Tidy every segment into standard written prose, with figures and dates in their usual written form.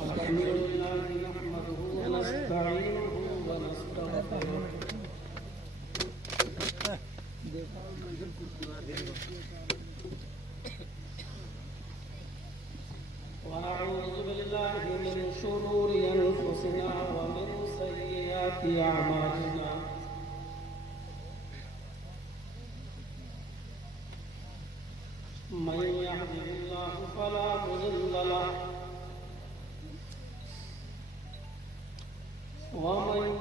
अल्हम्दुलिल्लाह नहमदुहु व नस्तईनुहु व नस्तगफिरुह व नऊज़ु बिल्लाहि मिन शुरूरि अनफुसिना व मिन सय्यिआति अअमालिना मन यहदिहिल्लाहु फला मुज़िल्ल लहु व मन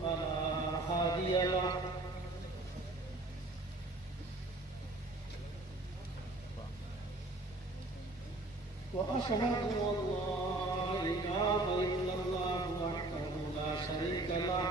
फला हादिय लहु व अशहदु अन ला इलाहा इल्लल्लाह वहदहु ला शरीक लहु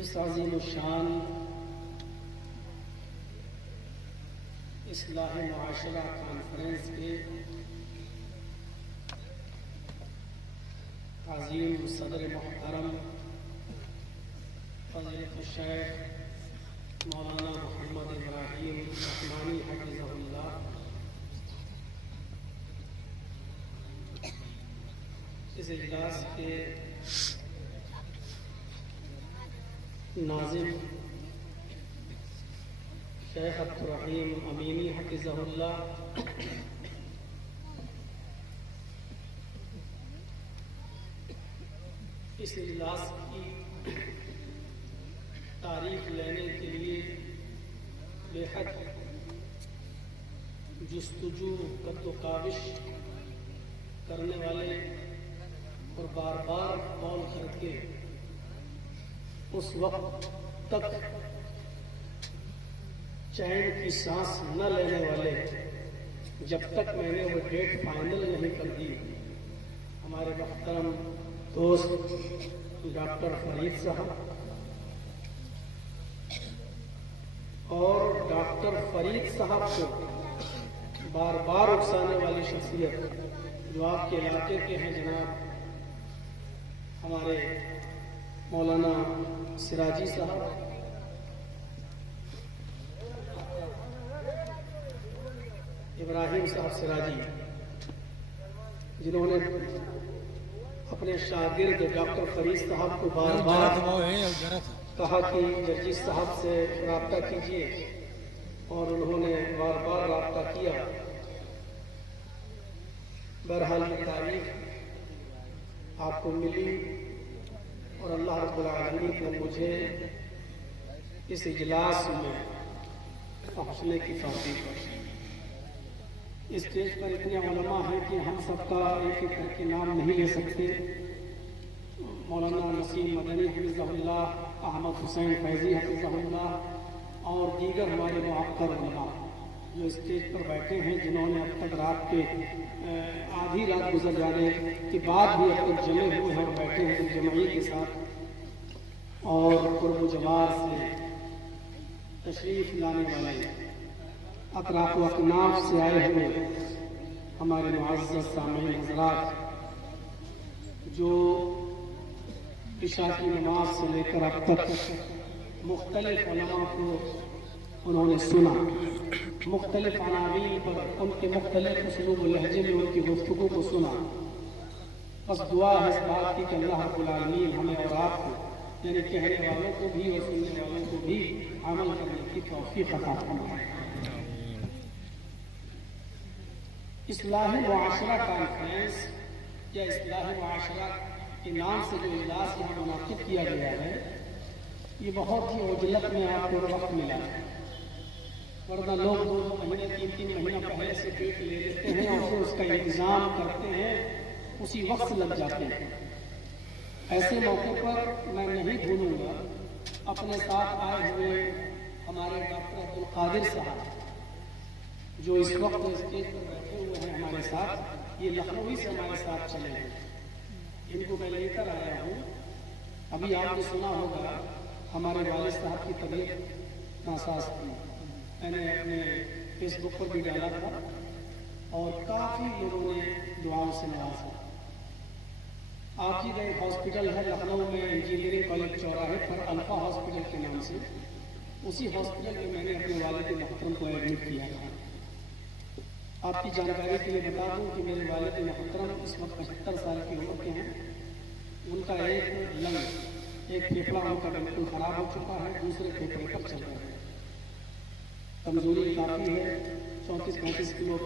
इस अज़ीम शान इस्लाह मुआशरा कॉन्फ्रेंस के अज़ीम सदर मुहतरम फ़ज़ीलत शेख मौलाना मोहम्मद इब्राहीम रहमानी हफ़िज़हुल्लाह इस इजलास के नाज़िम शेख अब्दुर्रहीम अमीनी हफ़िज़हुल्लाह इस इजलास की तारीख लेने के लिए बेहद जुस्तजू कद्दोकाविश करने वाले और बार बार कॉल करके उस वक्त तक चैन की सांस न लेने वाले जब तक मैंने वो डेट फाइनल नहीं कर दी हमारे मोहतरम दोस्त डॉक्टर फरीद साहब और डॉक्टर फरीद साहब को बार बार उकसाने वाली शख्सियत जो आपके इलाके के हैं जनाब हमारे मौलाना सिराजी साहब इब्राहिम साहब सिराजी जिन्होंने अपने शागिर्द डॉक्टर फरीद साहब को बार बार कहा कि जर्जी साहब से रब्ता कीजिए और उन्होंने बार बार रब्ता किया। बहरहाल ये तारीख आपको मिली और अल्लाह रब्बुल आलमीन ने मुझे इस इजलास में पहुँचने की तौफीक बख्शी। स्टेज पर इतने उलमा हैं कि हम सबका एक एक करके नाम नहीं ले सकते। मौलाना नसीम मदनी हफिज़हुल्लाह, अहमद हुसैन फैज़ी हफिज़हुल्लाह और दीगर हमारे मुअक्कर उलमा जो स्टेज पर बैठे हैं, जिन्होंने अब तक रात के आधी रात गुजर जाने के बाद भी अब तक जमे हुए हैं और बैठे हैं जमाई के साथ और कुर्ब जमात से तशरीफ़ लाने वाले अतराफ़ व अकनाफ़ से आए हुए हमारे मुअज़्ज़ज़ सामीन हज़रात, जो इशा की नमाज से लेकर अब तक मुख्तलिफ उलमा को उन्होंने सुना, मुख्तलिफ अनावीन पर उनके मुख्तलिफ उसलूब लहजे में उनकी गुफ्तगू को सुना। बस दुआ है इस बात की कि अल्लाह रब्बुल आलमीन हमें और आपको, यानी कहने वालों को भी और सुनने वालों को भी अमल करने की तौफीक अता फरमाए। इस्लाही मुआशरा कॉन्फ्रेंस या इस्लाही मुआशरा के नाम से जो इजलास यहाँ मुनाकिद किया गया है, ये बहुत ही उजलत में आपको वक्त मिला है, वरना लोग 2 महीने 3 महीना पहले से डेट ले लेते हैं और फिर उसका इंतज़ाम करते हैं, उसी वक्त लग जाते हैं। ऐसे मौके पर मैं नहीं भूलूंगा अपने साथ आए हुए हमारे डॉक्टर अब्दुल कादिर साहब, जो इस वक्त स्टेज पर बैठे हुए हैं हमारे साथ। ये लखनऊ से हमारे साथ चले हैं, इनको मैं लेकर आया हूँ। अभी आपने सुना होगा हमारे वालिद साहब की तबीयत नासाज थी, मैंने अपने फेसबुक पर भी डाला था और काफ़ी लोगों ने दुआओं से नवाजा। आप ही गए हॉस्पिटल है लखनऊ में, इंजीनियरिंग कॉलेज चौराहे पर अल्फा हॉस्पिटल के नाम से, उसी हॉस्पिटल में मैंने अपने वालिद मोहतरम को एडमिट किया था। आपकी जानकारी के लिए बता दूं कि मेरे वालिद मोहतरम इस वक्त 75 साल की उम्र के हैं। उनका एक लंग, एक फेफड़ा उनका बिल्कुल खराब हो चुका है, दूसरे फेफड़े पर चल रहे हैं। कमजोरी काफ़ी है, 34-35 किलो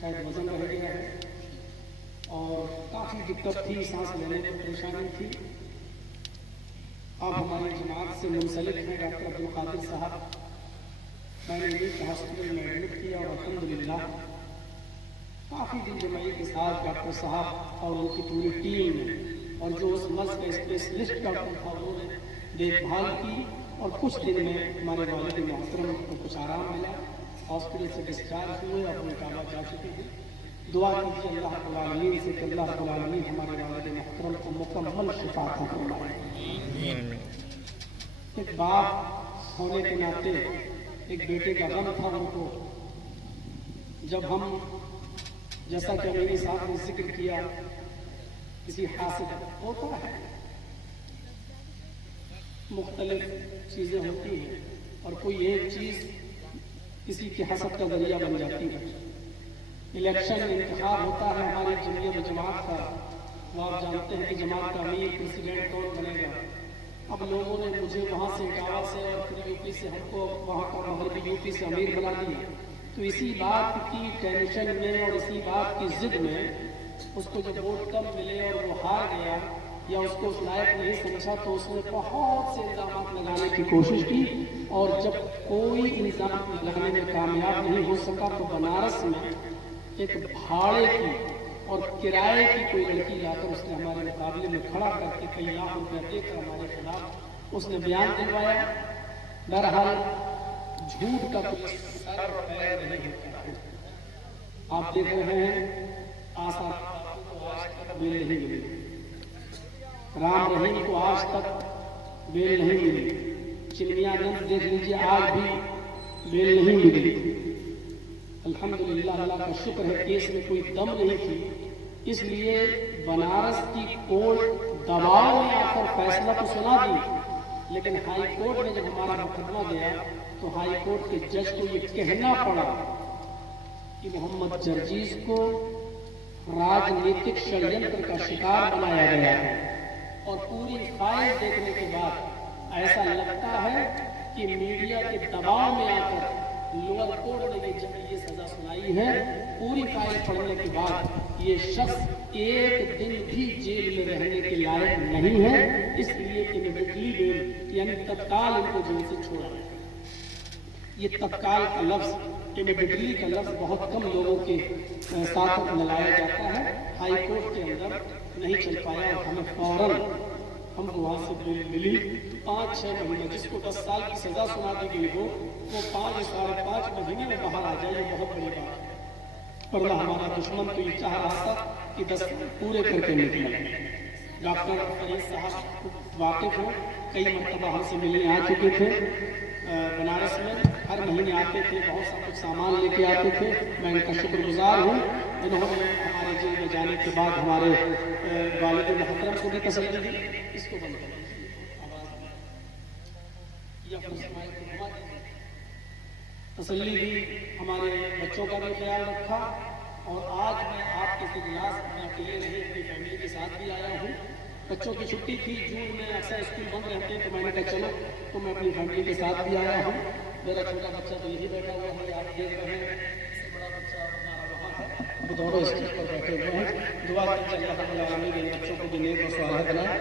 शायद वजन रह गया है और काफ़ी दिक्कत थी, सांस लेने में परेशानी थी। अब हमारी जमात से मुंसलिक हैं डॉक्टर अब्दुल कादिर साहब, मैंने उन्हीं हॉस्पिटल में एडमिट किया और अल्हम्दुलिल्लाह काफ़ी दिन जमाई के साथ डॉक्टर साहब और उनकी पूरी टीम ने और जो उस मर्ज का स्पेशलिस्ट डॉक्टर था उन्होंने देखभाल की और कुछ दिन में हमारे वालिद मोहतरम को कुछ आराम मिला, हॉस्पिटल से डिस्चार्ज हुए और अपने काबा जा चुके हैं। दुआ कीजिए अल्लाह रब्बुल आलमीन से कि अल्लाह रब्बुल आलमीन हमारे वालिद मोहतरम को मुकम्मल शिफा अता फरमाए। एक बाप होने के नाते एक बेटे का गम था उनको, जब हम, जैसा कि मेरे साथ ने जिक्र किया, किसी हासिल होता है, मुख्तलिफ चीज़ें होती हैं और कोई एक चीज़ किसी के हसद का जरिया बन जाती है। इलेक्शन इंतखाब होता है हमारी जमीयत जमात का, वो आप जानते हैं कि जमात का अमीर प्रेसिडेंट कौन बनेगा। अब लोगों ने मुझे वहाँ से इटावा से और फिर यूपी से हमको वहाँ का मगरबी यूपी से अमीर बना दिया। तो इसी बात की टेंशन में और इसी बात की जिद में उसको जब वोट कम मिले और वो हार गया या उसको उस लायक नहीं समझा, तो उसने बहुत से इल्ज़ाम लगाने की कोशिश की और जब कोई इल्ज़ाम लगाने में कामयाब नहीं हो सका तो बनारस में एक भाड़े की और किराए की कोई लड़की लाकर उसने हमारे मुकाबले में खड़ा करके कई लाख रुपया देकर हमारे खिलाफ उसने बयान दिलवाया। बहरहाल झूठ का कोई सर और पैर नहीं होता। आप देख रहे हैं आशा को आज तक बेल नहीं मिली, राम रहीम को आज तक बेल नहीं मिली, चिन्मयानंद देख लीजिए आज भी बेल नहीं मिली। अल्हम्दुलिल्लाह, अल्लाह का शुक्र है केस में कोई दम नहीं थी, इसलिए बनारस की कोर्ट दबाव में आकर फैसला तो सुना दी, लेकिन हाई कोर्ट में जब हमारा मुकदमा गया तो हाई कोर्ट के जज को ये कहना पड़ा कि मोहम्मद जर्जीज को राजनीतिक षड्यंत्र का शिकार बनाया गया है। और पूरी फाइल देखने के बाद ऐसा लगता है कि मीडिया के दबाव में आकर लोअर कोर्ट ने ये सजा सुनाई है। पूरी फाइल पढ़ने के बाद ये शख्स एक दिन भी जेल में रहने के लायक नहीं है, इसलिए इमीडिएटली बेल यानी तत्काल इनको जेल से छोड़ा है। ये तत्काल का लफ्ज इमिडिएटली का लफ्ज बहुत कम लोगों के साथ मिलाया जाता है। हाई कोर्ट के अंदर नहीं चल पाया और हमें फौरन हमको वहाँ से बिल मिली 5-6 महीने, जिसको 10 साल की सजा सुना दी गई हो वो 5-5.5 महीने में बाहर आ जाए, ये बहुत बड़ी बात है। वरना हमारा दुश्मन तो ये चाह रहा था कि 10 साल पूरे करके निकले। डॉक्टर फरीद साहब वाकिफ हो, कई मरतबा हमसे मिलने आ चुके थे बनारस में, हर महीने आते थे, बहुत सा कुछ सामान लेके आते थे। मैं इनका शुक्रगुजार हूँ, इन्होंने हमारे जेल में जाने के बाद हमारे वालिद मोहतरम को भी तसल्ली दी। इसको बंद कर तसल्ली दी, हमारे बच्चों का भी ख्याल रखा। और आज मैं आपके इजलास में अकेले नहीं अपनी फैमिली के साथ भी आया हूँ। बच्चों की छुट्टी थी, जून में अक्सर स्कूल बंद रहते हैं, तो मैंने कहा चलो तो मैं अपनी फैमिली के साथ भी आया हूँ। मेरा छोटा बच्चा तो यही बैठा हुआ है, आप देख रहे हैं, बड़ा बच्चा वहाँ है, वो दोनों स्टेज पर बैठे हुए हैं। दुआ कीजिए अल्लाह रब्बुल आलमीन इन बच्चों को भी नेक और स्वालिह बनाए।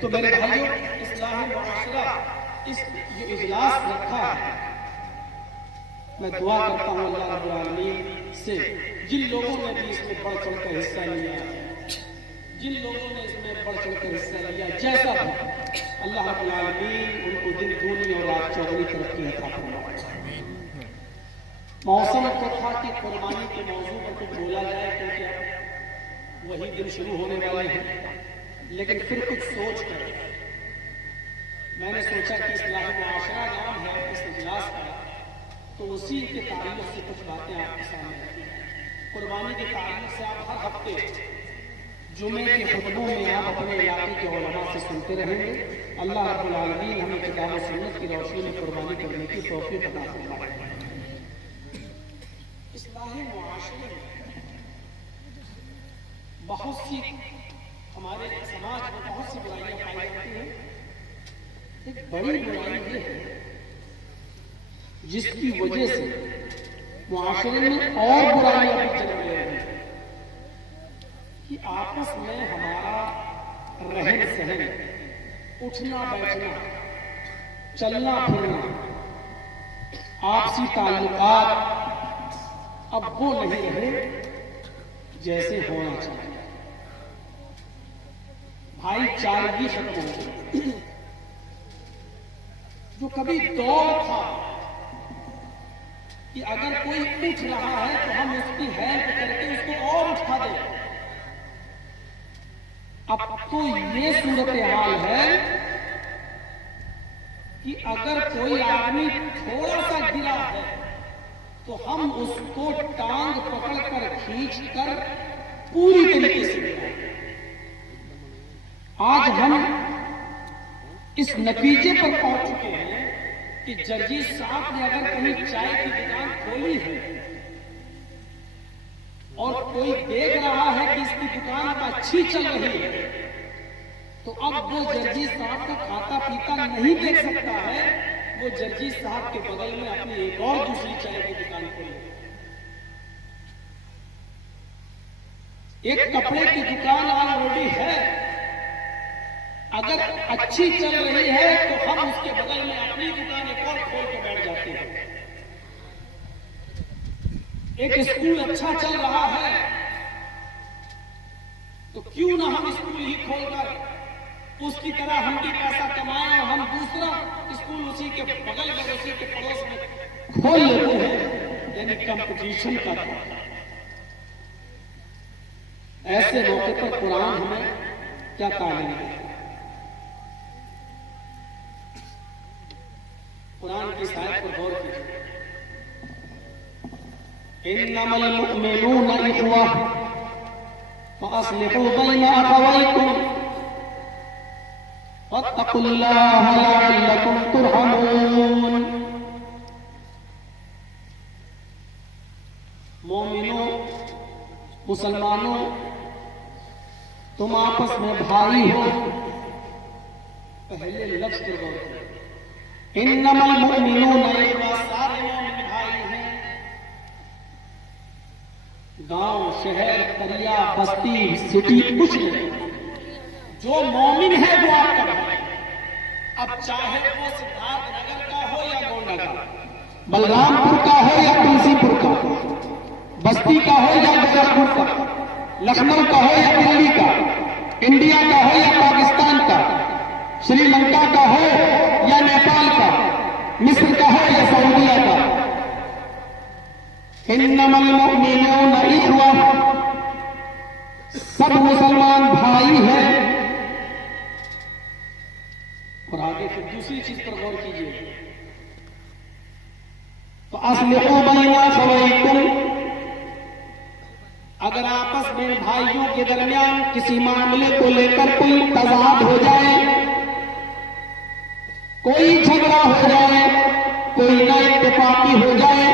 तो मेरे भाइयों, इस्लाही मुआशरा इस जो इजलास रखा है, मैं दुआ करता हूँ अल्लाह रब्बुल आलमीन से जिन लोगों ने भी इसमें बढ़ चढ़ कर हिस्सा लिया, जिन लोगों ने इसमें बढ़ चढ़ कर हिस्सा लिया, जैसा भी अल्लाह रब्बुल आलमीन उनको दिन दूनी और रात चौगुनी तरक्की अता फरमाए। मौसम तो था कि कुर्बानी के मौजू पर कुछ बोला जाए, क्योंकि अब वही दिन शुरू होने वाले हैं। लेकिन फिर कुछ सोच कर मैंने सोचा कि इस्लाही मुआशरा नाम है इस इजलास का, तो उसी के ताल्लुक से कुछ बातें आपके सामने रखी हैं। कुर्बानी के ताल्लुक से आप हर हफ्ते जुमे के खुतबों में आप अपने इलाके के उलमा से सुनते रहेंगे। अल्लाह रब्बुल आलमीन हमें किताब और सुन्नत की रोशनी में कुर्बानी करने की तौफीक अता फरमाए। इस्लाही मुआशरे में बहुत सी हमारे समाज में बहुत सी बुराइयां पाई जाती हैं। एक बड़ी बुराई ये है जिसकी वजह से मुआशरे में और बुराइयां भी जन्म ले रही हैं कि आपस में हमारा रहन सहन, उठना बैठना, चलना फिरना, आपसी ताल्लुकात अब वो नहीं रहे जैसे होना चाहिए। भाईचारगी खत्म हो गई। जो कभी दौर था कि अगर कोई उठ रहा है तो हम उसकी हेल्प करके उसको और उठा दें, अब तो ये सूरत हाल है कि अगर कोई आदमी थोड़ा सा गिरा है तो हम उसको टांग पकड़कर खींचकर पूरी तरीके से गिराएं। आज हम इस नतीजे पर पहुंच चुके हैं कि जर्जी साहब ने अगर कहीं चाय की दुकान खोली है और कोई देख रहा है कि इसकी दुकान अब अच्छी चल रही है, तो अब वो जर्जी साहब का खाता पीता नहीं देख सकता है, वो जर्जी साहब के बगल में अपनी एक और दूसरी चाय की दुकान खोली। एक कपड़े की दुकान ऑलरेडी है, अगर अच्छी चल रही है तो हम उसके बगल में अपनी दुकान एक और खोल के बैठ जाते हैं। एक स्कूल अच्छा चल रहा है तो क्यों ना हम स्कूल ही खोलकर उसकी तरह हम भी पैसा कमाएं और हम दूसरा स्कूल उसी के बगल में, उसी के पड़ोस में खोल लेते हैं। यानी कंपटीशन का था। ऐसे मौके पर कुरान हमें क्या तालीम देता है? कुरान की आयत पर गौर कीजिए। इन्नमल मुअमिनूना इख्वा फअस्लिहू बैन अखवैकुम वत्तकुल्लाह लअल्लकुम तुरहमून। मोमिनों, मुसलमानों, तुम आपस में भाई हो। पहले लफ्ज पर गौर कीजिए। इन्नमल मुअमिनूना इख्वा, सारे मोमिन भाई हैं। गांव, शहर, करिया, बस्ती, सिटी कुछ नहीं, जो मोमिन है वो आपका भाई। अब चाहे वो सिद्धार्थ नगर का हो या गोंडा का, बलरामपुर का हो या तुलसीपुर का, बस्ती का हो या गोरखपुर का, लखनऊ का हो या दिल्ली का, इंडिया का हो या पाकिस्तान का, श्रीलंका का हो या नेपाल का, मिस्र का हो या सऊदीया का, इन्नमल मुअमिनून इख्वा, सब मुसलमान भाई हैं। और आगे फिर दूसरी चीज पर गौर कीजिए, तो अस्लिहू बैना अखवैकुम, अगर आपस में भाइयों के दरमियान किसी मामले को लेकर कोई तजाद हो जाए, कोई झगड़ा हो जाए, कोई ना इत्तेफाकी हो जाए,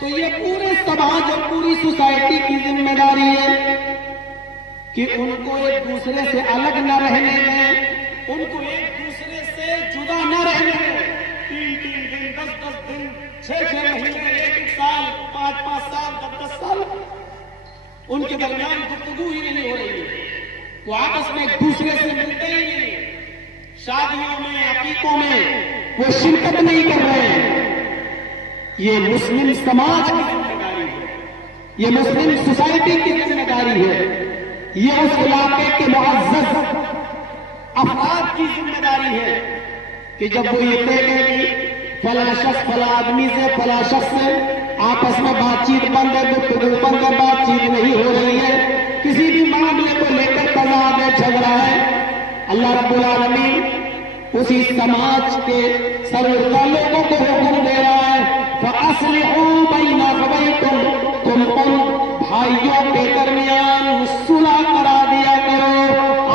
तो ये पूरे समाज और पूरी सोसाइटी की जिम्मेदारी है कि उनको एक दूसरे से अलग न रहने दें, उनको एक दूसरे से जुदा न रहने दें। 3-3 दिन, 10-10 दिन, 6-6 महीने, 1-1 साल, 5-5 साल, 10-10 साल उनके दरमियान गुफ्तगू ही नहीं हो रही है, वो आपस में एक दूसरे से मिलते ही नहीं, शादियों में, अकीकों में वो शिरकत नहीं कर रहे हैं। ये मुस्लिम समाज की जिम्मेदारी है, ये मुस्लिम सोसाइटी की जिम्मेदारी है, ये उस इलाके के मुअज़्ज़ज़ अफराद की जिम्मेदारी है कि जब वो ये तय करें कि फला शख्स फला आदमी से, फला शख्स से आपस में बातचीत बंद है, गुफ्तगू बंद है, बातचीत नहीं हो रही है, किसी भी मामले को लेकर तनाव है, झगड़ा है, अल्लाह रब्बुल आलमीन उसी समाज के सर्वदा लोगों को हुक्म दे रहा है, फअस्लिहू बैना अखवैकुम, तुम उन भाइयों के दरमियान सुलह करा दिया करो,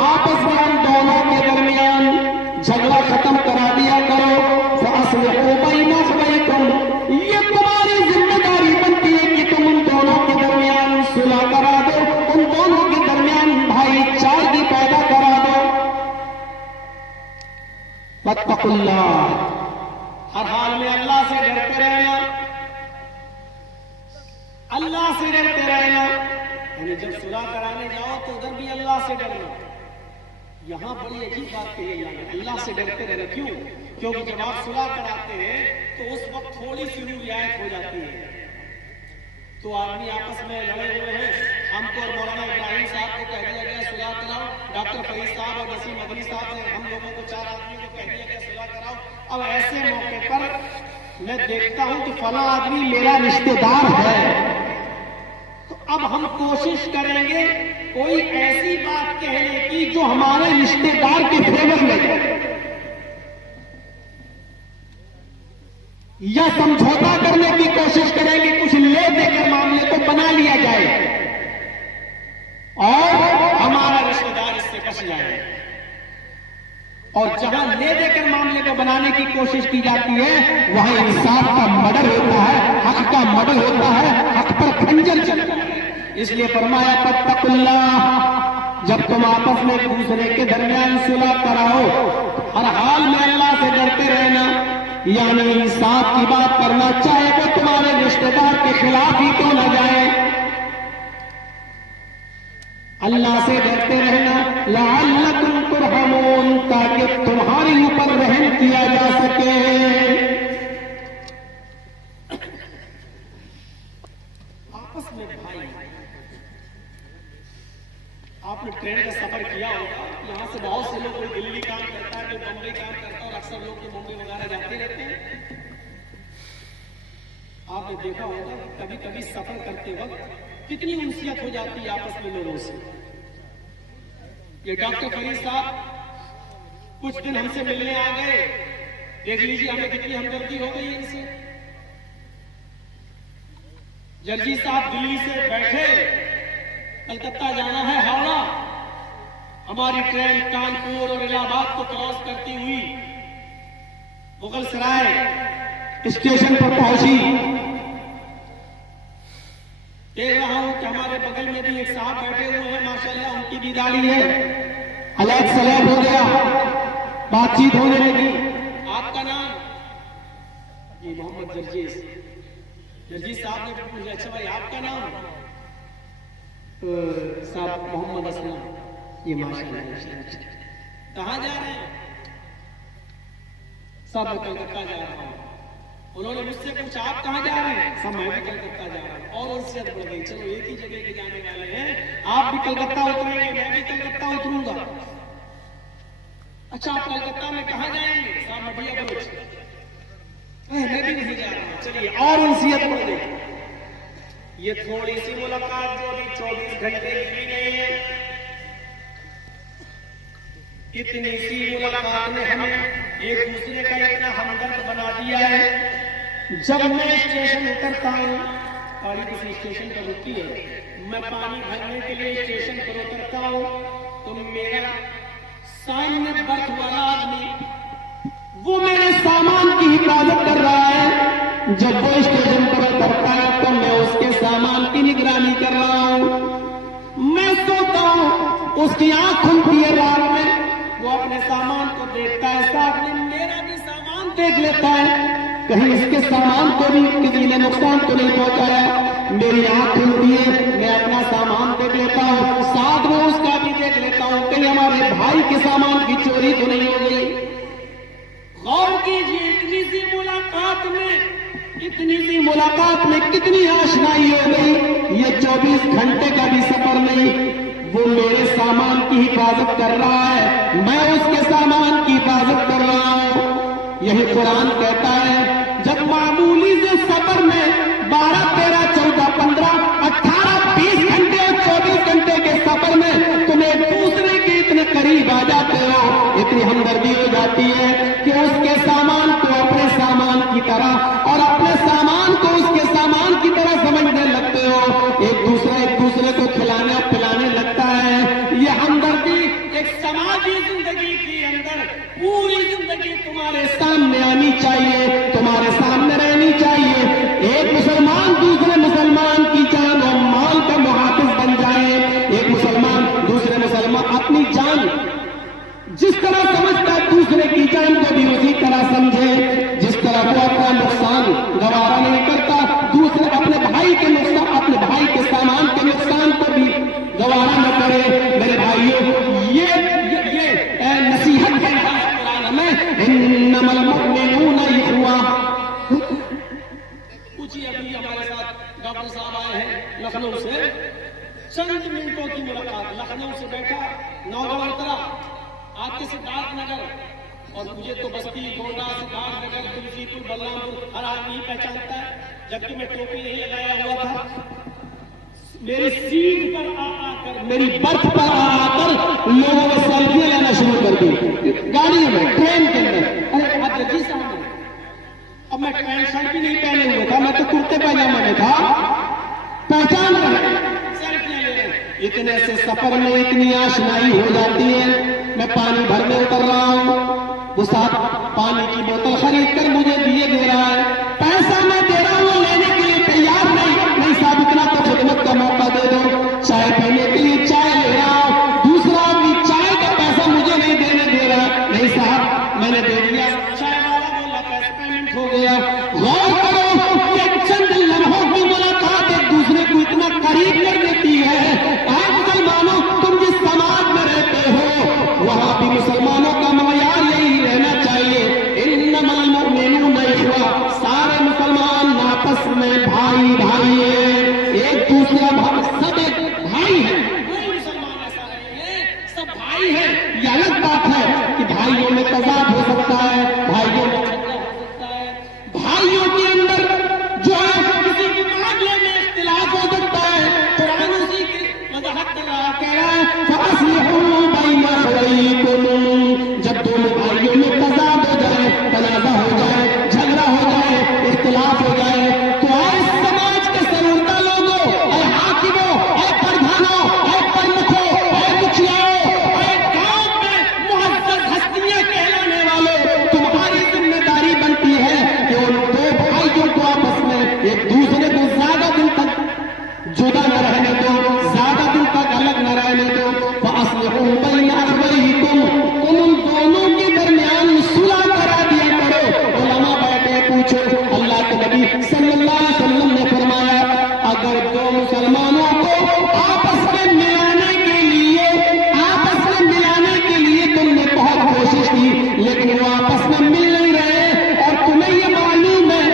आपस में उन दोनों के दरमियान झगड़ा खत्म करा दिया करो। फअस्लिहू बैना अखवैकुम, ये तुम्हारी जिम्मेदारी बनती है कि तुम उन दोनों के दरमियान सुलह करा दो, उन दोनों के दरमियान भाईचारगी पैदा करा दो। वत्तकुल्लाह, हर हाल में अल्लाह से डरते रहना, अल्लाह से डरते रहना, यानी जब सुलह कराने जाओ तो उधर भी अल्लाह से डरना। यहां बड़ी अजीब बात कही अल्लाह से डरते रहना। क्यों? क्योंकि जब आप सुलह कराते हैं तो उस वक्त थोड़ी सी रियायत हो जाती है, तो आदमी आपस में लड़े हुए हैं, हमको और मौलाना इब्राहिम साहब को कह दिया गया सुलह कराओ, डॉक्टर फरीद साहब और नसीम मदनी साहब ने हम लोगों को 4 आदमी को कह दिया गया सुलह कराओ। अब ऐसे मौके पर मैं देखता हूं कि फला आदमी मेरा रिश्तेदार है, तो अब हम कोशिश करेंगे कोई ऐसी बात कहने की जो हमारे रिश्तेदार के फेवर में जाए, या समझौता करने की कोशिश करेंगे, कुछ ले देकर मामले को बना लिया जाए और हमारा रिश्तेदार इससे बच जाए। और जहां ले देकर मामले को बनाने की कोशिश की जाती है, वहां इंसाफ का मर्डर होता है, हक का मर्डर होता है, हक पर खंजर चलता है। इसलिए फरमाया फत्तकुल्लाह, जब तुम आपस में एक दूसरे के दरमियान सुलह कराओ, हर हाल में अल्लाह से डरते रहना, यानी इंसाफ की बात करना, चाहे वो तुम्हारे रिश्तेदार के खिलाफ ही क्यों न जाए। अल्लाह से डरते रहना, लअल्लकुम तुरहमून, ताकि तुम्हारे ऊपर रहम किया जा सके। आपस में भाई, आपने ट्रेन का सफर किया होगा, यहां से बहुत से लोग, कोई दिल्ली काम करता है, कोई बम्बई काम करता है, और अक्सर लोग तो मुंबई वगैरह जाते रहते हैं। आपने देखा होगा कभी कभी सफर करते वक्त कितनी उनसियत हो जाती है आपस में लोगों से। ये डॉक्टर फरीद साहब कुछ दिन हमसे मिलने आ गए, देख लीजिए हमें कितनी हमदर्दी हो गई इनसे। जर्जी साहब दिल्ली से बैठे, कलकत्ता जाना है, हावड़ा, हमारी ट्रेन कानपुर और इलाहाबाद को क्रॉस करती हुई मुगल सराय स्टेशन पर पहुंची। देख रहा हूं कि हमारे बगल में भी एक साहब बैठे हुए हैं, माशाल्लाह उनकी भी दाढ़ी है, अलग सलैब हो गया, बातचीत होने लगी। आपका नाम? जी मोहम्मद जर्जीस। जर्जीस साहब ने पूछा, अच्छा भाई आपका नाम? साहब मोहम्मद असलम। ये माशाल्लाह। कहाँ जा रहे हैं? सब मैं कलकत्ता जा रहा हूँ। उन्होंने मुझसे पूछा आप कहाँ जा रहे हैं? सब मैं भी कलकत्ता जा रहा हूँ। और उनसे बढ़ गई, चलो एक ही जगह के जाने वाले हैं, आप भी कलकत्ता उतरेंगे, मैं भी कलकत्ता उतरूंगा। अच्छा आप कलकत्ता में कहाँ जाएंगे? साहब मटिया बलोच। मैं भी नहीं जा रहा। चलिए और उनसियत बढ़ गई। ये थोड़ी सी मुलाकात जो अभी 24 घंटे की भी नहीं है, इतनी सी मुलाकात ने हमें एक दूसरे का इतना हमदर्द बना दिया है। जब मैं स्टेशन उतरता हूँ, गाड़ी किसी स्टेशन पर रुकती है, मैं पानी भरने के लिए स्टेशन पर उतरता हूँ, तो मेरा सामने बर्थ वाला आदमी वो मेरे सामान की हिफाजत कर रहा है। जब वो स्टेशन पर उतरता है तो मैं उसके सामान की निगरानी कर रहा हूँ। मैं सोता हूँ, उसकी आंख खुलती है रात में, वो अपने सामान को देखता है, साथ में मेरा भी सामान देख लेता है, कहीं इसके सामान को भी किसी ने नुकसान तो नहीं पहुंचाया। मेरी आंख खुलती है, मैं अपना सामान देख लेता हूँ, साथ में उसका भी देख लेता हूँ, कहीं हमारे भाई के सामान की चोरी तो नहीं हो गई। गौर कीजिए, इतनी सी मुलाकात में कितनी आशनाई हो गई। ये 24 घंटे का भी सफर नहीं, वो मेरे सामान की हिफाजत कर रहा है, मैं उसके सामान की हिफाजत कर रहा हूं। यही कुरान कहता है, जब मामूली से सफर में 12, 13, 14, 15, 18, 20 घंटे और 24 घंटे के सफर में तुम एक दूसरे के इतने करीब आ जाते हो, इतनी हमदर्दी हो जाती है कि उसके सामान को अपने सामान की तरह और अपने सामान को उसके सामान की तरह समझने लगते हो। एक दूसरे को खिलाने और पिलाने लगता है। ये हमदर्दी एक समाजी जिंदगी के अंदर पूरी जिंदगी तुम्हारे सामने आनी चाहिए, तुम्हारे सामने रहनी चाहिए। एक मुसलमान दूसरे मुसलमान की जान और माल का मुहाफिज बन जाए। एक मुसलमान दूसरे मुसलमान अपनी जान जिस तरह समझता है, दूसरे की जान को भी उसी तरह समझे। जिस तरह वो अपना नुकसान गवारा नहीं करता, दूसरे अपने भाई के नुकसान, अपने भाई के सामान के नुकसान को भी गवारा न करे। मेरे भाइयों, ये नसीहत है कुरान में, इन्नमल मुअ्मिनूना इख्वा। पूछिए, अभी हमारे साथ डॉक्टर साहब आए हैं लखनऊ से, चंद मिनटों की मुलाकात, लखनऊ से बैठा नौजवान तरह आपके सिद्धार्थ नगर, और मुझे तो बस्ती, गोंडा, सिद्धार्थ नगर, तुलसीपुर, बलरामपुर हर आदमी पहचानता है, जबकि मैं टोपी नहीं लगाया हुआ था। मेरी सीट पर आकर, मेरी बर्थ पर आकर लोगों ने सेल्फियां लेना शुरू कर दी, गाड़ी में, ट्रेन के अंदर। अरे आप जल्दी सामने, अब मैं पैंट शर्ट भी नहीं पहने हुए था, मैं तो कुर्ते पैजामा में था, पहचान रहे, सेल्फियां ले रहे। इतने से सफर में इतनी आशनाई हो जाती है। मैं पानी भरने उतर रहा हूँ, वो साथ पानी की बोतल खरीद कर मुझे दिए दे रहा है, पैसा मैं दे रहा हूँ, लेने के लिए तैयार नहीं साहब, इतना तो खिदमत का मौका दे दो। चाय पीने के लिए चाय ले रहा हूँ, दूसरा आदमी चाय का पैसा मुझे नहीं देने दे रहा, नहीं साहब मैंने दे दिया, चाय वाला बोला पैसा पेमेंट हो गया। गौर करो, ये चंद लम्हों की मुलाकात एक दूसरे को इतना करीब कर देती है। आप मुसलमानों, तुम जिस समाज में रहते हो वहां भी मुसलमानों का मयार यही रहना चाहिए, इन्नमल मुअ्मिनूना इख्वा। सारे मुसलमान आपस में भाई भाई है, एक दूसरा सब एक भाई है, कोई मुसलमान ऐसा नहीं है, सब भाई है। यह अलग बात है कि भाइयों में तजाद हो सकता है, भाइयों में झगड़ा हो सकता है, भाइयों के अंदर जो है किसी के मामले में इख्तिलाफ हो सकता है। कुरान उसी की वजाहत कर रहा, कह रहा है फअस्लिहू बैना अखवैकुम। जब दोनों भाइयों में तजाद हो जाए, तनाज़ा हो जाए, झगड़ा हो जाए, इख्तिलाफ हो जाए, तो ऐ समाज के सरूरता लोगों, ऐ हाकिमों, ऐ प्रधानों, ऐ प्रमुखों, ऐ मुखियाओं, ऐ गांव में मुअज़्ज़ज़ हस्तियां कहलाने वालों, तुम्हारी जिम्मेदारी बनती है कि उन दो भाइयों को आपस में एक दूसरे को ज्यादा दिन तक जुदा न रहने दो, ज्यादा दिन तक अलग न रहने दो। फअस्लिहू बैना अखवैकुम, तुम उन दोनों के दरमियान सुलह करा दिया करो। उलमा बैठे पूछो, अल्लाह के नबी सल्लल्लाहु अलैहि वसल्लम ने फरमाया, अगर दो मुसलमानों को आपस में मिलाने के लिए तुमने बहुत कोशिश की, लेकिन वो आपस में मिल नहीं रहे, और तुम्हें ये मालूम है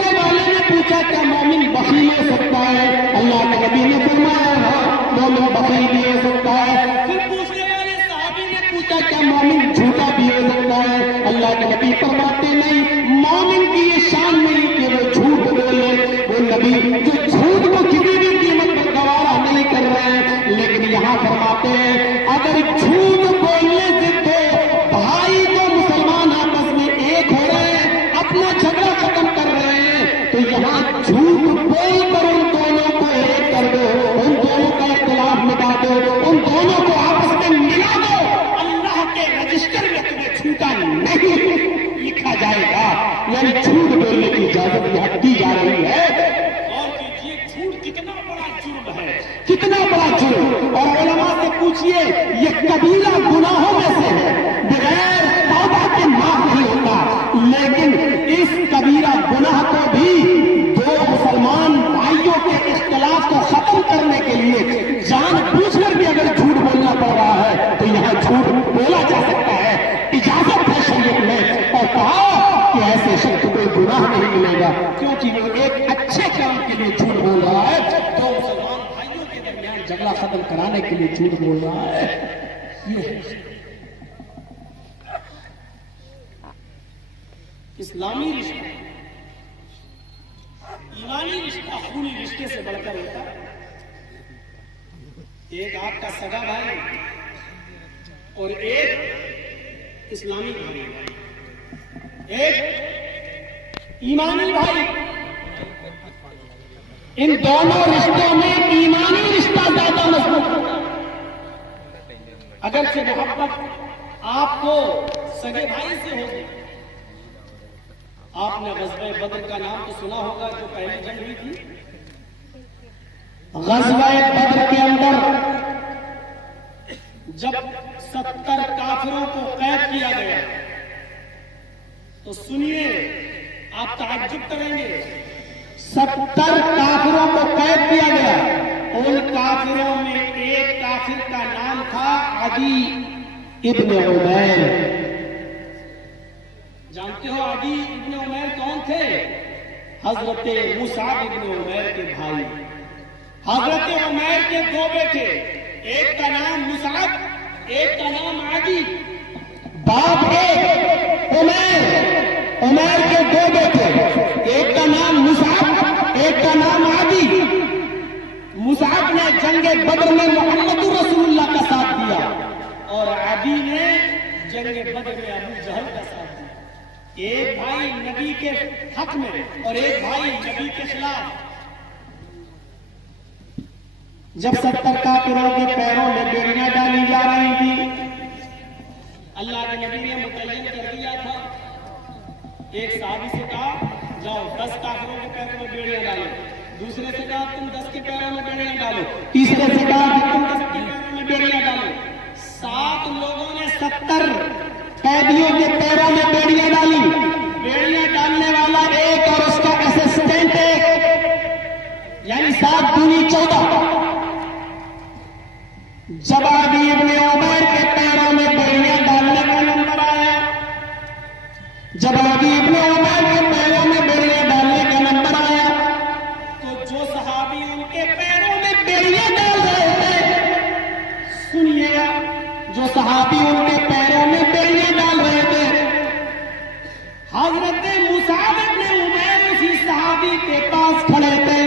पूछने वाले ने पूछा क्या मोमिन बखील हो सकता है? अल्लाह के नबी ने फरमाया हाँ, मोमिन बखील भी हो सकता है। फिर पूछने वाले सहाबी ने पूछा क्या मोमिन झूठा भी हो सकता है? अल्लाह के नबी फरमाते नहीं, मोमिन की ये शान नहीं कि वो झूठ बोले। वो नबी जो झूठ को किसी भी कीमत पर गवारा नहीं कर रहे हैं, लेकिन यहाँ फरमाते हैं अगर झूठ बोलने से तो भाई तो मुसलमान आपस में एक हो रहे हैं, अपना झगड़ा खत्म कर रहे हैं, तो यहाँ झूठ बोलकर उन दोनों को एक कर दो, उन दोनों का इख्तिलाफ मिटा दो, उन दोनों को आपस में मिला दो। अल्लाह के रजिस्टर में तुम्हें झूठा नहीं लिखा जाएगा। यानी झूठ बोलने की इजाजत यहाँ दी जा रही है। और कीजिए झूठ कितना बड़ा जुर्म है, कितना बड़ा जुर्म। और उलमा से पूछिए ये कबीरा गुनाहों में से है, बगैर तौबा के माफ नहीं होता। लेकिन इस कबीरा गुनाह को भी दो मुसलमान भाइयों के इख्तिलाफ को खत्म करने के लिए जानबूझकर भी अगर झूठ बोलना पड़ रहा है तो यहाँ झूठ बोला जा सकता है, इजाजत है शरीयत में। और कहा कि ऐसे शख्स को गुनाह नहीं मिलेगा क्योंकि वो एक अच्छे काम के लिए झूठ बोल रहा है, तो मुसलमान भाइयों के दरमियान झगड़ा खत्म कराने के लिए झूठ बोल रहा है। ये इस्लामी रिश्ता, ईमानी रिश्ता खूनी रिश्ते से बढ़कर होता है। एक आपका सगा भाई और एक इस्लामी भाई, एक ईमानी भाई। इन दोनों रिश्तों में ईमानी रिश्ता ज्यादा मजबूत होता है। अगर से मोहब्बत आपको सगे भाई से होगी। आपने ग़ज़वा बद्र का नाम तो सुना होगा, जो पहली जंग हुई थी। ग़ज़वा बद्र के अंदर जब 70 काफिरों को कैद किया गया, तो सुनिए आप ताज्जुब करेंगे, 70 काफिरों को कैद किया गया। उन काफिरों में एक काफिर का नाम था अदी इब्न उमैर। जानते हो अदी इब्न उमैर कौन थे? हजरत मुसाब इब्न उमैर के भाई। हजरत उमैर के दो बेटे, एक का नाम मुसाब, एक का नाम अदी। बाप एक उमैर, उमैर के दो बेटे, एक का नाम मुसाब, एक का नाम अदी। मुसाब ने जंगे बद्र में मोहम्मद रसूलुल्लाह का साथ दिया और अदी ने जंगे बद्र में अबू जहल का साथ दिया। एक भाई नबी के हक में और एक भाई नबी के खिलाफ। जब 70 काफिरों के पैरों में बेड़ियां डाली जा रही थी, अल्लाह के नबी ने मुतय्यन कर दिया था। एक सहाबी से कहा जाओ 10 काफिरों के पैरों में बेड़ियां डालो, दूसरे से कहा तुम 10 के पैरों में बेड़ियां डालो, तीसरे से कहा तुम 10 के पैरों में बेड़ियां डालो। 7 लोगों ने 70 कैदियों के पैरों में बेड़ियां डाली। बेड़ियां डालने वाला एक और उसका असिस्टेंट एक, यानी 7 दूनी 14। जब अदी इब्न उमैर के पैरों में बेड़ियां डालने का नंबर आया, जब अदी इब्न उमैर के पैरों में बेड़ियां डालने का नंबर आया, तो जो सहाबी उनके पैरों में बेड़ियां डाल रहे थे, सुनिएगा, जो सहाबी उनके पैरों में बेड़ियां डाल रहे थे, हजरत मुसाब इब्न उमैर उसी सहाबी के पास खड़े थे।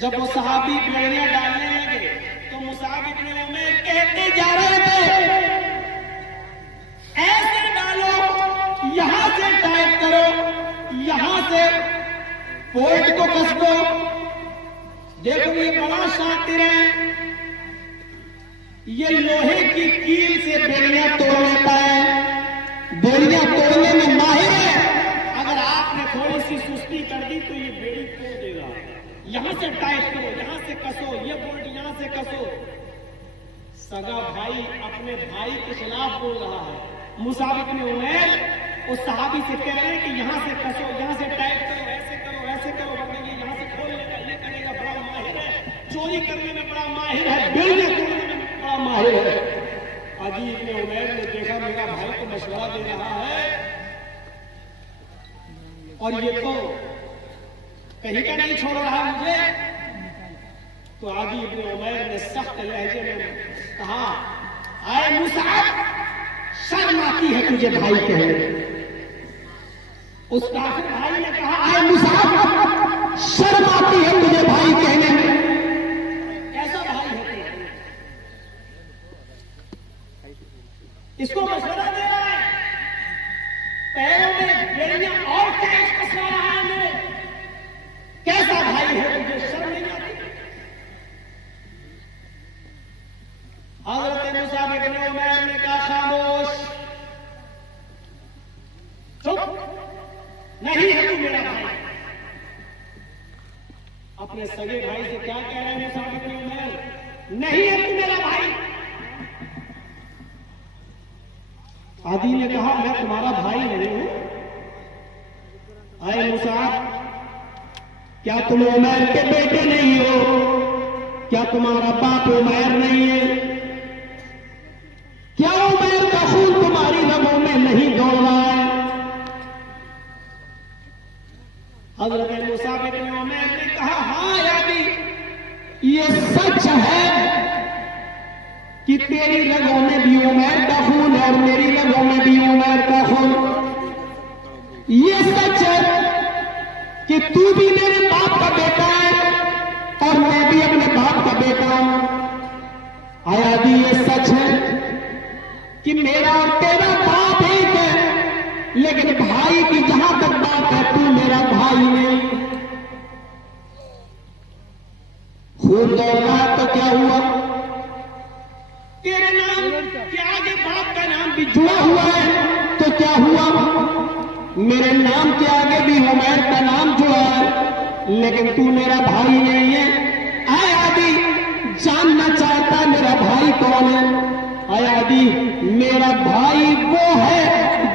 जब वो सहाबी बेड़ियां डालने लगे तो मुसाब इब्न उमैर कहते जा रहे थे ऐसे डालो, यहां से टाइट करो, यहां से पोर्ट को कस दो। देखो ये बड़ा शातिर है, ये लोहे की कील से बेड़ियां तोड़ लेता है, बेड़ियां तोड़ने में माहिर है। अगर आपने थोड़ी सी सुस्ती कर दी तो ये बेड़ी तोड़ देगा। यहां से टाइट करो, यहां से कसो, ये बोल्ट यहां से कसो। सगा भाई अपने भाई के खिलाफ बोल रहा है। मुसाब इब्न उमैर उस सहाबी से कह रहे हैं कि यहां से कसो, यहां से टाइट करो, ऐसे करो, ऐसे करो, वरना ये यहां से खोल लेगा, ये करेगा, बड़ा माहिर है, चोरी करने में बड़ा माहिर है, बेड़ियां तोड़ने में बड़ा माहिर है। अदी इब्न उमैर ने देखा मेरा भाई को मशवरा दे रहा है, और ये तो कहीं का नहीं छोड़ रहा मुझे। तो आदि इब्न उमैर ने सख्त लहजे में कहा, आए मुसअब, शर्म आती है तुझे भाई कहने। उस काफिर भाई ने कहा, आए मुसअब, शर्म आती है तुझे भाई कहने में। कैसा भाई है तू? इसको मशवरा दे रहा है, पैरों में बेड़ियां और कैच फंसा रहा है मेरे। कैसा भाई है तुझे, शर्म नहीं आती? हज़रत मुसाब इब्न उमैर ने कहा, खामोश, चुप, नहीं है तू मेरा भाई। अपने सगे भाई से क्या कह रहे हैं मुसाब इब्न उमैर? नहीं है तू मेरा भाई। आदि ने कहा, मैं तुम्हारा भाई नहीं हूं। आए मुसाब, क्या तुम उमैर के बेटे नहीं हो? क्या तुम्हारा बाप उमैर नहीं है? क्या उमैर का खून तुम्हारी रगों में नहीं दौड़ रहा है? हज़रत मुसाब इब्न उमैर ने कहा, हाँ यादी, ये सच है कि तेरी रगों में भी उमैर का खून है और मेरी रगों में भी उमैर का खून। ये सच है कि तू भी मेरे बाप का बेटा है और मैं भी अपने बाप का बेटा हूं। आयादी, ये सच है कि मेरा और तेरा बाप एक है, लेकिन भाई की जहां तक बात है, तू मेरा भाई नहीं। खून दौड़ रहा तो क्या हुआ? तेरे नाम के आगे बाप का नाम भी जुड़ा हुआ है तो क्या हुआ? मेरे नाम के आगे भी उमैर का नाम जुड़ा है, लेकिन तू मेरा भाई नहीं है। आए आदि, जानना चाहता मेरा भाई कौन है? आए आदि, मेरा भाई वो है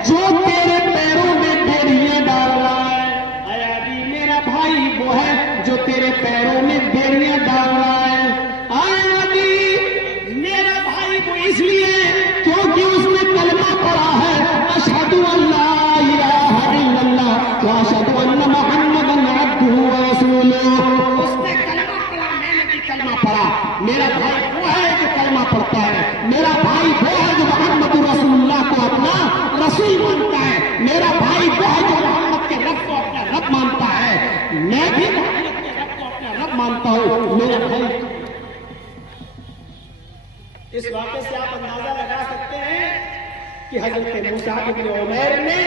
जो तेरे पैरों में बेड़ियां डाल रहा है। आए आदि, मेरा भाई वो है जो तेरे पैरों में बेड़ियां डाल रहा है। आए आदि, मेरा भाई वो इसलिए क्योंकि उसने कलमा पढ़ा है, अशहदु अल्ला इलाहा इल्लल्लाह व अशहदु अन्ना मुहम्मदन अब्दुहु व रसूलुहु। उसने कलमा पढ़ा, मैंने भी कलमा पढ़ा। मेरा भाई वो है जो कलमा पढ़ता है। मेरा भाई वो है जो मोहम्मद रसूलुल्लाह को अपना रसूल मानता है। मेरा भाई वो है जो मोहम्मद के रब को अपना रब मानता है। मैं भी मोहम्मद के रब को अपना रब मानता हूं। मेरा भाई। इस वाक़े से आप अंदाजा लगा सकते हैं कि हज़रत मुसाब इब्न उमैर ने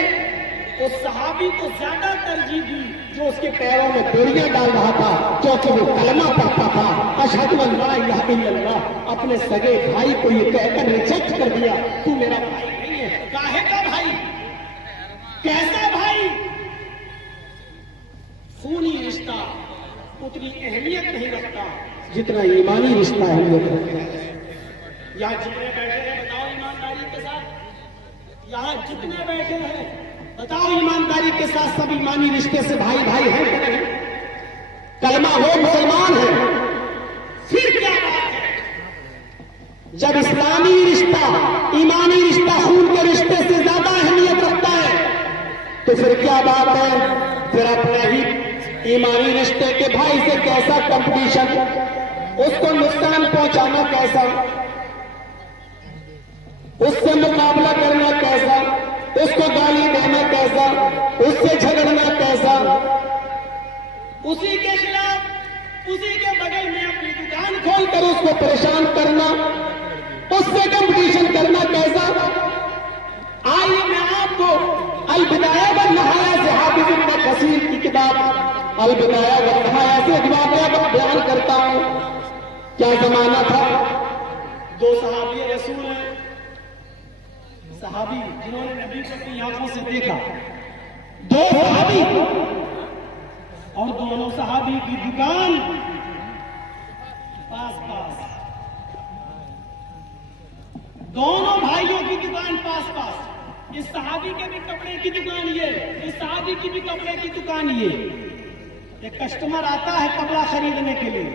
उस सहाबी को ज्यादा तरजीह दी जो उसके पैरों में बेड़ियां डाल रहा था, क्योंकि वो कलमा पढ़ता था, अशहदु अल्ला इलाहा इल्लल्लाह। अपने सगे भाई को ये कहकर रिजेक्ट कर दिया, तू मेरा भाई नहीं है। काहे का भाई? कैसा भाई? खूनी रिश्ता उतनी अहमियत नहीं रखता जितना ईमानी रिश्ता अहमियत रखता है। यहाँ जितने बैठे हैं बताओ ईमानदारी के साथ, यहाँ जितने बैठे हैं बताओ ईमानदारी के साथ, सब ईमानी रिश्ते से भाई भाई हैं कि नहीं? कलमा हो मुसलमान है, फिर क्या बात है? जब इस्लामी रिश्ता, ईमानी रिश्ता खून के रिश्ते से ज्यादा अहमियत रखता है तो फिर क्या बात है? फिर अपने ही ईमानी रिश्ते के भाई से कैसा कंपटीशन, उसको नुकसान पहुंचाना कैसा, उससे मुकाबला करना कैसा, उसको गाली देना कैसा, उससे झगड़ना कैसा, उसी के खिलाफ उसी के बगल में अपनी दुकान खोलकर उसको परेशान करना, उससे कंपटीशन करना कैसा? आइए मैं आपको अल-बिदाया व निहाया से हाफिज इब्न कसीर की किताब अल-बिदाया व निहाया से एक वाक़या बयान करता हूं। क्या जमाना था, दो सहाबी रसूल हैं, सहाबी जिन्होंने नबी को अपनी आंखों से देखा, दो सहाबी, और दोनों सहाबी की दुकान पास पास, दोनों भाइयों की दुकान पास पास। इस सहाबी के भी कपड़े की दुकान ये, इस सहाबी की भी कपड़े की दुकान ये। एक कस्टमर आता है कपड़ा खरीदने के लिए,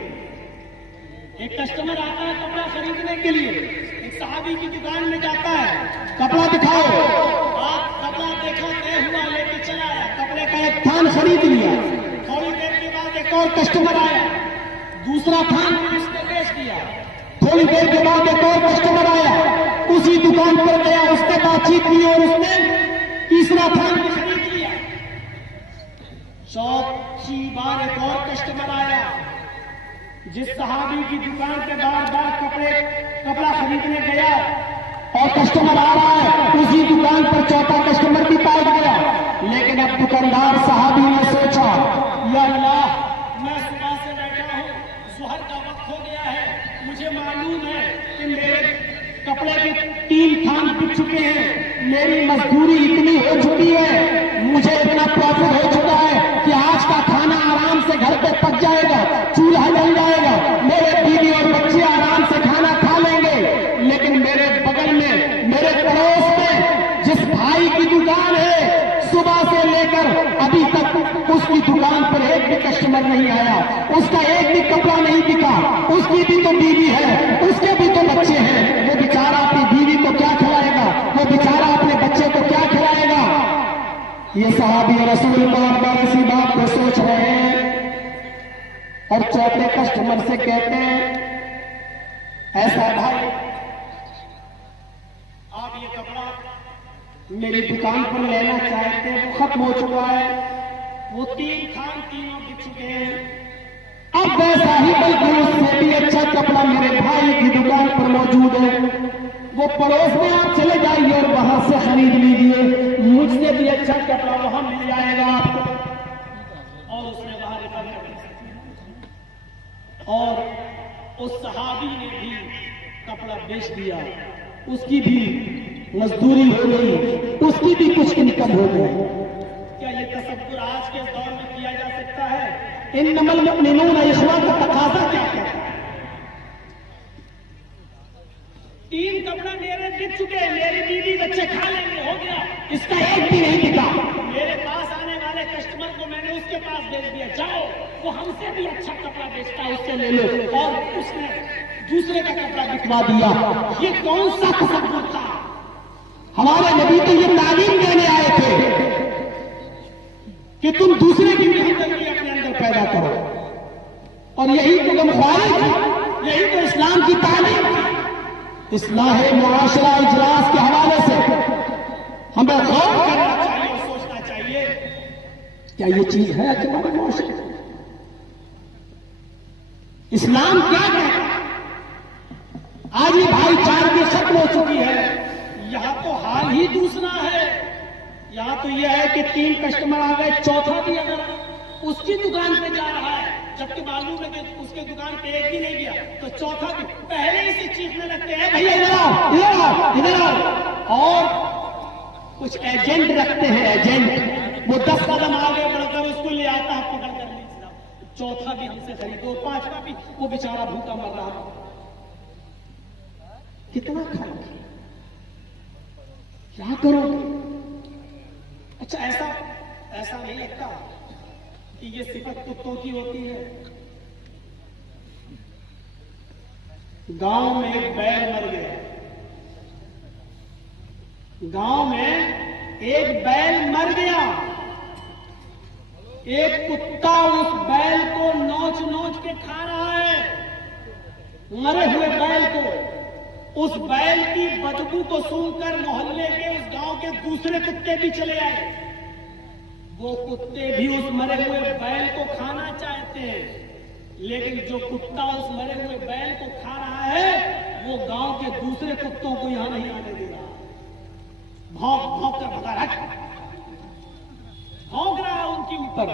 एक कस्टमर आता है कपड़ा खरीदने के लिए, एक सहाबी की दुकान में जाता है, कपड़ा दिखाओ। आप कपड़ा देखा, तय हुआ, लेके चला आया, कपड़े कपड़े का एक थान खरीद लिया। थोड़ी देर के बाद एक और कस्टमर आया, दूसरा थान उसने बेच दिया। थोड़ी देर के बाद एक और कस्टमर आया, उसी दुकान पर गया, उसने बातचीत की और उसने तीसरा थान भी खरीद लिया। चौथी बार एक और कस्टमर आया, जिस सहाबी की दुकान पे बार बार कपड़ा खरीदने गया और कस्टमर आ रहा है, उसी दुकान पर चौथा कस्टमर भी पाया गया। लेकिन अब दुकानदार सहाबी ने सोचा, या अल्लाह, मैं सुबह से बैठा हूँ, ज़ुहर का वक्त हो गया है, मुझे मालूम है कि मेरे कपड़े के 3 थान बिक चुके हैं, मेरी मजदूरी इतनी हो चुकी है, मुझे इतना प्रॉफिट हो चुका है कि आज का खाना आराम से घर पे पक जाएगा, चूल्हा जल जाएगा, मेरे बीवी और बच्चे आराम से खाना खा लेंगे। लेकिन मेरे बगल में, मेरे पड़ोस में जिस भाई की दुकान है, सुबह से लेकर अभी तक उसकी दुकान पर एक भी कस्टमर नहीं आया, उसका एक भी कपड़ा नहीं बिका, उसकी भी तो बीवी है, उसके भी तो बच्चे हैं, वो बेचारा अपनी बीवी को क्या खिलाएगा, वो बेचारा अपने बच्चे को क्या खिलाएगा। ये सहाबी रसूल बार-बार इसी बात को सोच रहे हैं और चौथे कस्टमर से कहते हैं, ऐसा भाई, आप ये कपड़ा मेरी दुकान पर लेना चाहते हैं, वो खत्म हो चुका है, वो 3 थान तीनों बिक चुके हैं। अब वैसा ही बल्कि उससे भी अच्छा कपड़ा मेरे भाई की दुकान पर मौजूद है, वो पड़ोस में आप चले जाइए और वहां से खरीद लीजिए, मुझसे भी अच्छा कपड़ा वहां मिल जाएगा आपको। और उसने वहां रेफर कर दिया और उस सहाबी ने भी कपड़ा बेच दिया, उसकी भी मजदूरी हो गई, उसकी भी कुछ इनकम हो गई। क्या ये तसव्वुर आज के दौर में किया जा सकता है? इन्नमल मुमिनून इख्वा का तकाज़ा क्या है? 3 कपड़ा मेरे बिक चुके हैं, मेरी बीवी बच्चे खा लेंगे, हो गया, इसका एक भी नहीं बिका। मेरे पास आने वाले कस्टमर को मैंने उसके पास भेज दिया, जाओ, वो हमसे भी अच्छा कपड़ा बेचता है, उससे ले लो। और उसने दूसरे का कपड़ा बिकवा दिया। ये कौन सा तसव्वुर था? हमारे नबी तो ये तालीम देने आए थे कि तुम दूसरे की भी हमदर्दी अपने अंदर पैदा करो, और यही तो गमख्वारी थी, यही तो इस्लाम की तालीम थी। इस्लाह मुआशरा इजलास के हवाले से हमें गौर करना चाहिए और सोचना चाहिए, क्या ये चीज है हमारे मुआशरे में? इस्लाम क्या कहता है? आज ये भाईचारगी खत्म हो चुकी है। यहां तो हाल ही दूसरा है, यहां तो यह है कि 3 कस्टमर आ गए, चौथा भी अगर उसकी दुकान पे जा रहा है, जबकि मालूम है कि उसके दुकान पे एक भी नहीं गया, तो चौथा भी पहले ही से चीखने लगते हैं, भैया इधर आओ, इधर आओ, इधर आओ। और कुछ एजेंट रखते हैं, एजेंट, वो 10 कदम आगे बढ़कर उसको ले आता है, पकड़ कर ले जाओ, चौथा भी हमसे खरीदो, 5वां भी, वो बेचारा भूखा मर रहा है। कितना खाओगे, क्या करोगे? अच्छा, ऐसा नहीं लगता कि ये सिफत कुत्तों की होती है? गांव में एक बैल मर गया, गांव में एक बैल मर गया, एक कुत्ता उस बैल को नोच नोच के खा रहा है, मरे हुए बैल को। उस बैल की बदबू को सुनकर मोहल्ले के उस गांव के दूसरे कुत्ते भी चले आए। वो कुत्ते भी उस मरे हुए बैल को खाना चाहते हैं, लेकिन जो कुत्ता उस मरे हुए बैल को खा रहा है, वो गांव के दूसरे कुत्तों को यहां नहीं आने दे रहा, भौंक भौंक कर भगा रहा है, भौंक रहा है उनके ऊपर।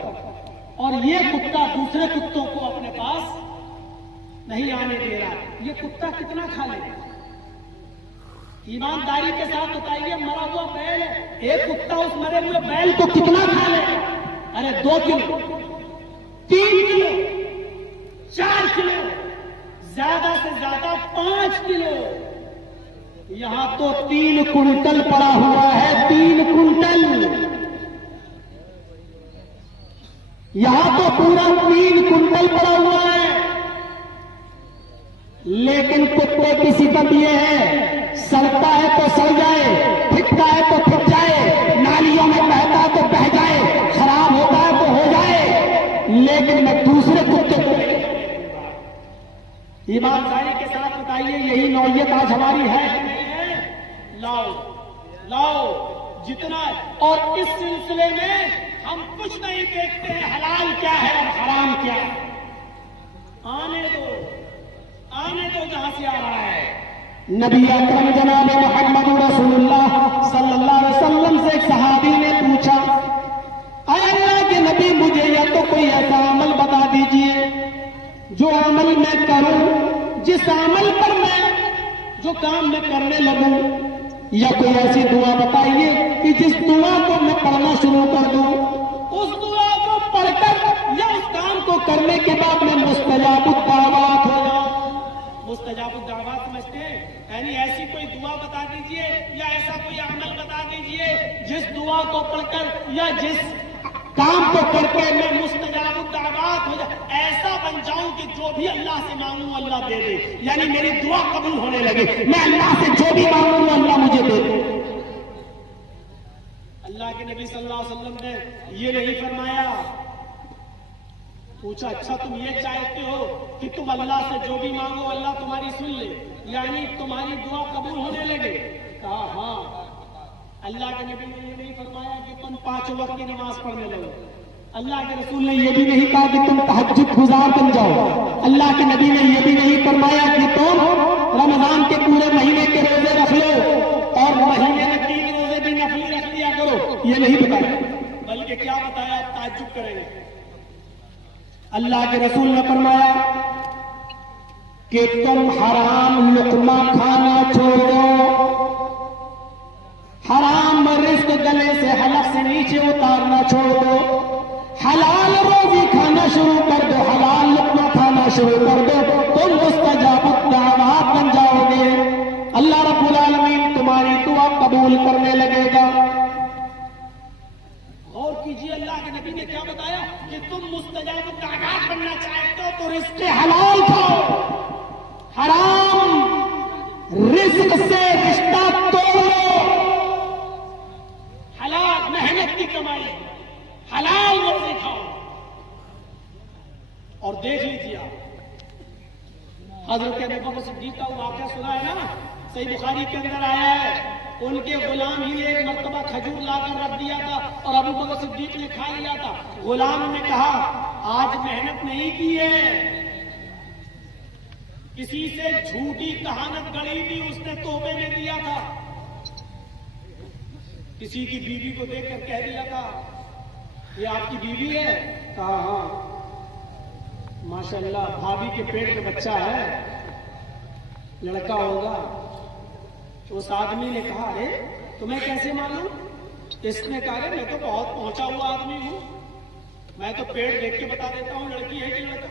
और ये कुत्ता दूसरे कुत्तों को अपने पास नहीं आने दे रहा। ये कुत्ता कितना खा लेगा? ईमानदारी के साथ बताइए, मरा हुआ बैल है, एक कुत्ता उस मरे हुए बैल को कितना खा लेगा? अरे 2 किलो, 3 किलो, 4 किलो, ज्यादा से ज्यादा 5 किलो। यहां तो 3 कुंटल पड़ा हुआ है, 3 कुंटल। यहां तो पूरा 3 कुंटल पड़ा हुआ है। लेकिन कुत्ते की सिफत यह है, सड़ता है तो सड़ जाए, फिटता है तो फिट जाए, नालियों में बहता है तो बह जाए, खराब ईमानदारी के साथ बताइए, यही नौयत आज हमारी है? लाओ लाओ जितना। और इस सिलसिले में हम कुछ नहीं देखते हैं हलाल क्या है और हराम क्या है। आने दो जहां से आ रहा है। नबी अकरम जनाब मोहम्मद रसूलुल्लाह सल्लल्लाहु अलैहि वसल्लम से एक सहाबी ने पूछा, अल्लाह के नबी मुझे या तो कोई ऐसा अमल बता दीजिए जो अमल मैं करूं, जिस अमल पर मैं जो काम मैं करने लगूं, या कोई ऐसी दुआ बताइए कि जिस दुआ को मैं पढ़ना शुरू कर दूं, उस दुआ को पढ़कर या उस काम को करने के बाद मैं मुस्तजाबुद्दावात हो जाऊं। मुस्तजाबुद्दावात समझते हैं? यानी ऐसी कोई दुआ बता दीजिए या ऐसा कोई अमल बता दीजिए जिस दुआ को पढ़कर या जिस काम को करके मैं मुस्तजाबुद्दावात हो जाए, ऐसा बन जाऊं कि जो भी अल्लाह से मांगूं अल्लाह दे दे, यानी मेरी दुआ कबूल होने लगे। मैं अल्लाह से जो भी मांगूं अल्लाह मुझे दे दे। अल्लाह के नबी सल्लल्लाहु अलैहि वसल्लम ने ये नहीं फरमाया। पूछा, अच्छा तुम ये चाहते हो कि तुम अल्लाह से जो भी मांगो अल्लाह तुम्हारी सुन ले, यानी तुम्हारी दुआ कबूल होने लगे? कहा हाँ। अल्लाह के नबी ने ये नहीं फरमाया कि तुम 5 वक्त की नमाज पढ़ने लगो। अल्लाह के रसूल ने ये भी नहीं कहा कि तुम तहज्जुद गुजार बन जाओ। अल्लाह के नबी ने ये भी नहीं फरमाया कि तुम रमजान के पूरे महीने के रोजे रख लो और महीने में 3 रोजे भी नफली रख लिया करो, ये नहीं बताया। बल्कि क्या बताया? ताज्जुब करेंगे। अल्लाह के रसूल ने फरमाया कि तुम हराम लुकमा खाना छोड़ दो, हराम रिस्क गले से हलक से नीचे उतारना छोड़ दो, हलाल रोजी खाना शुरू कर दो, हलाल लुकमा खाना शुरू कर दो, तुम मुस्तजाबुद्दावात बन जाओगे। अल्लाह रब्बुल आलमीन तुम्हारी दुआ कबूल करने लगेगा। और कीजिए, अल्लाह के नबी ने क्या बताया कि तुम मुस्तजाबुद्दावात बनना चाहते हो तो रिस्क हलाल खाओ, हराम रिस्क से रिश्ता तोड़ो, हलाल मेहनत की कमाई, हलाल रोटी खाओ। और देख लीजिए आप, हजरत अबू बकर सिद्दीक का वाक़या सुना है ना, सही बुखारी के अंदर आया है। उनके गुलाम ही ने एक मर्तबा खजूर लाकर रख दिया था और अबू बकर सिद्दीक ने खा लिया था। गुलाम ने कहा, आज मेहनत नहीं की है, किसी से झूठी कहानत गढ़ी थी, उसने तोहफे में दिया था। किसी की बीवी को देखकर कह दिया था, ये आपकी बीवी है? कहा हाँ। माशाल्लाह, भाभी के पेट में बच्चा है, लड़का होगा। उस आदमी ने कहा, अरे तुम्हें कैसे मालूम? इसने कहा, मैं तो बहुत पहुंचा हुआ आदमी हूं, मैं तो पेट देख के बता देता हूं लड़की है कि लड़का।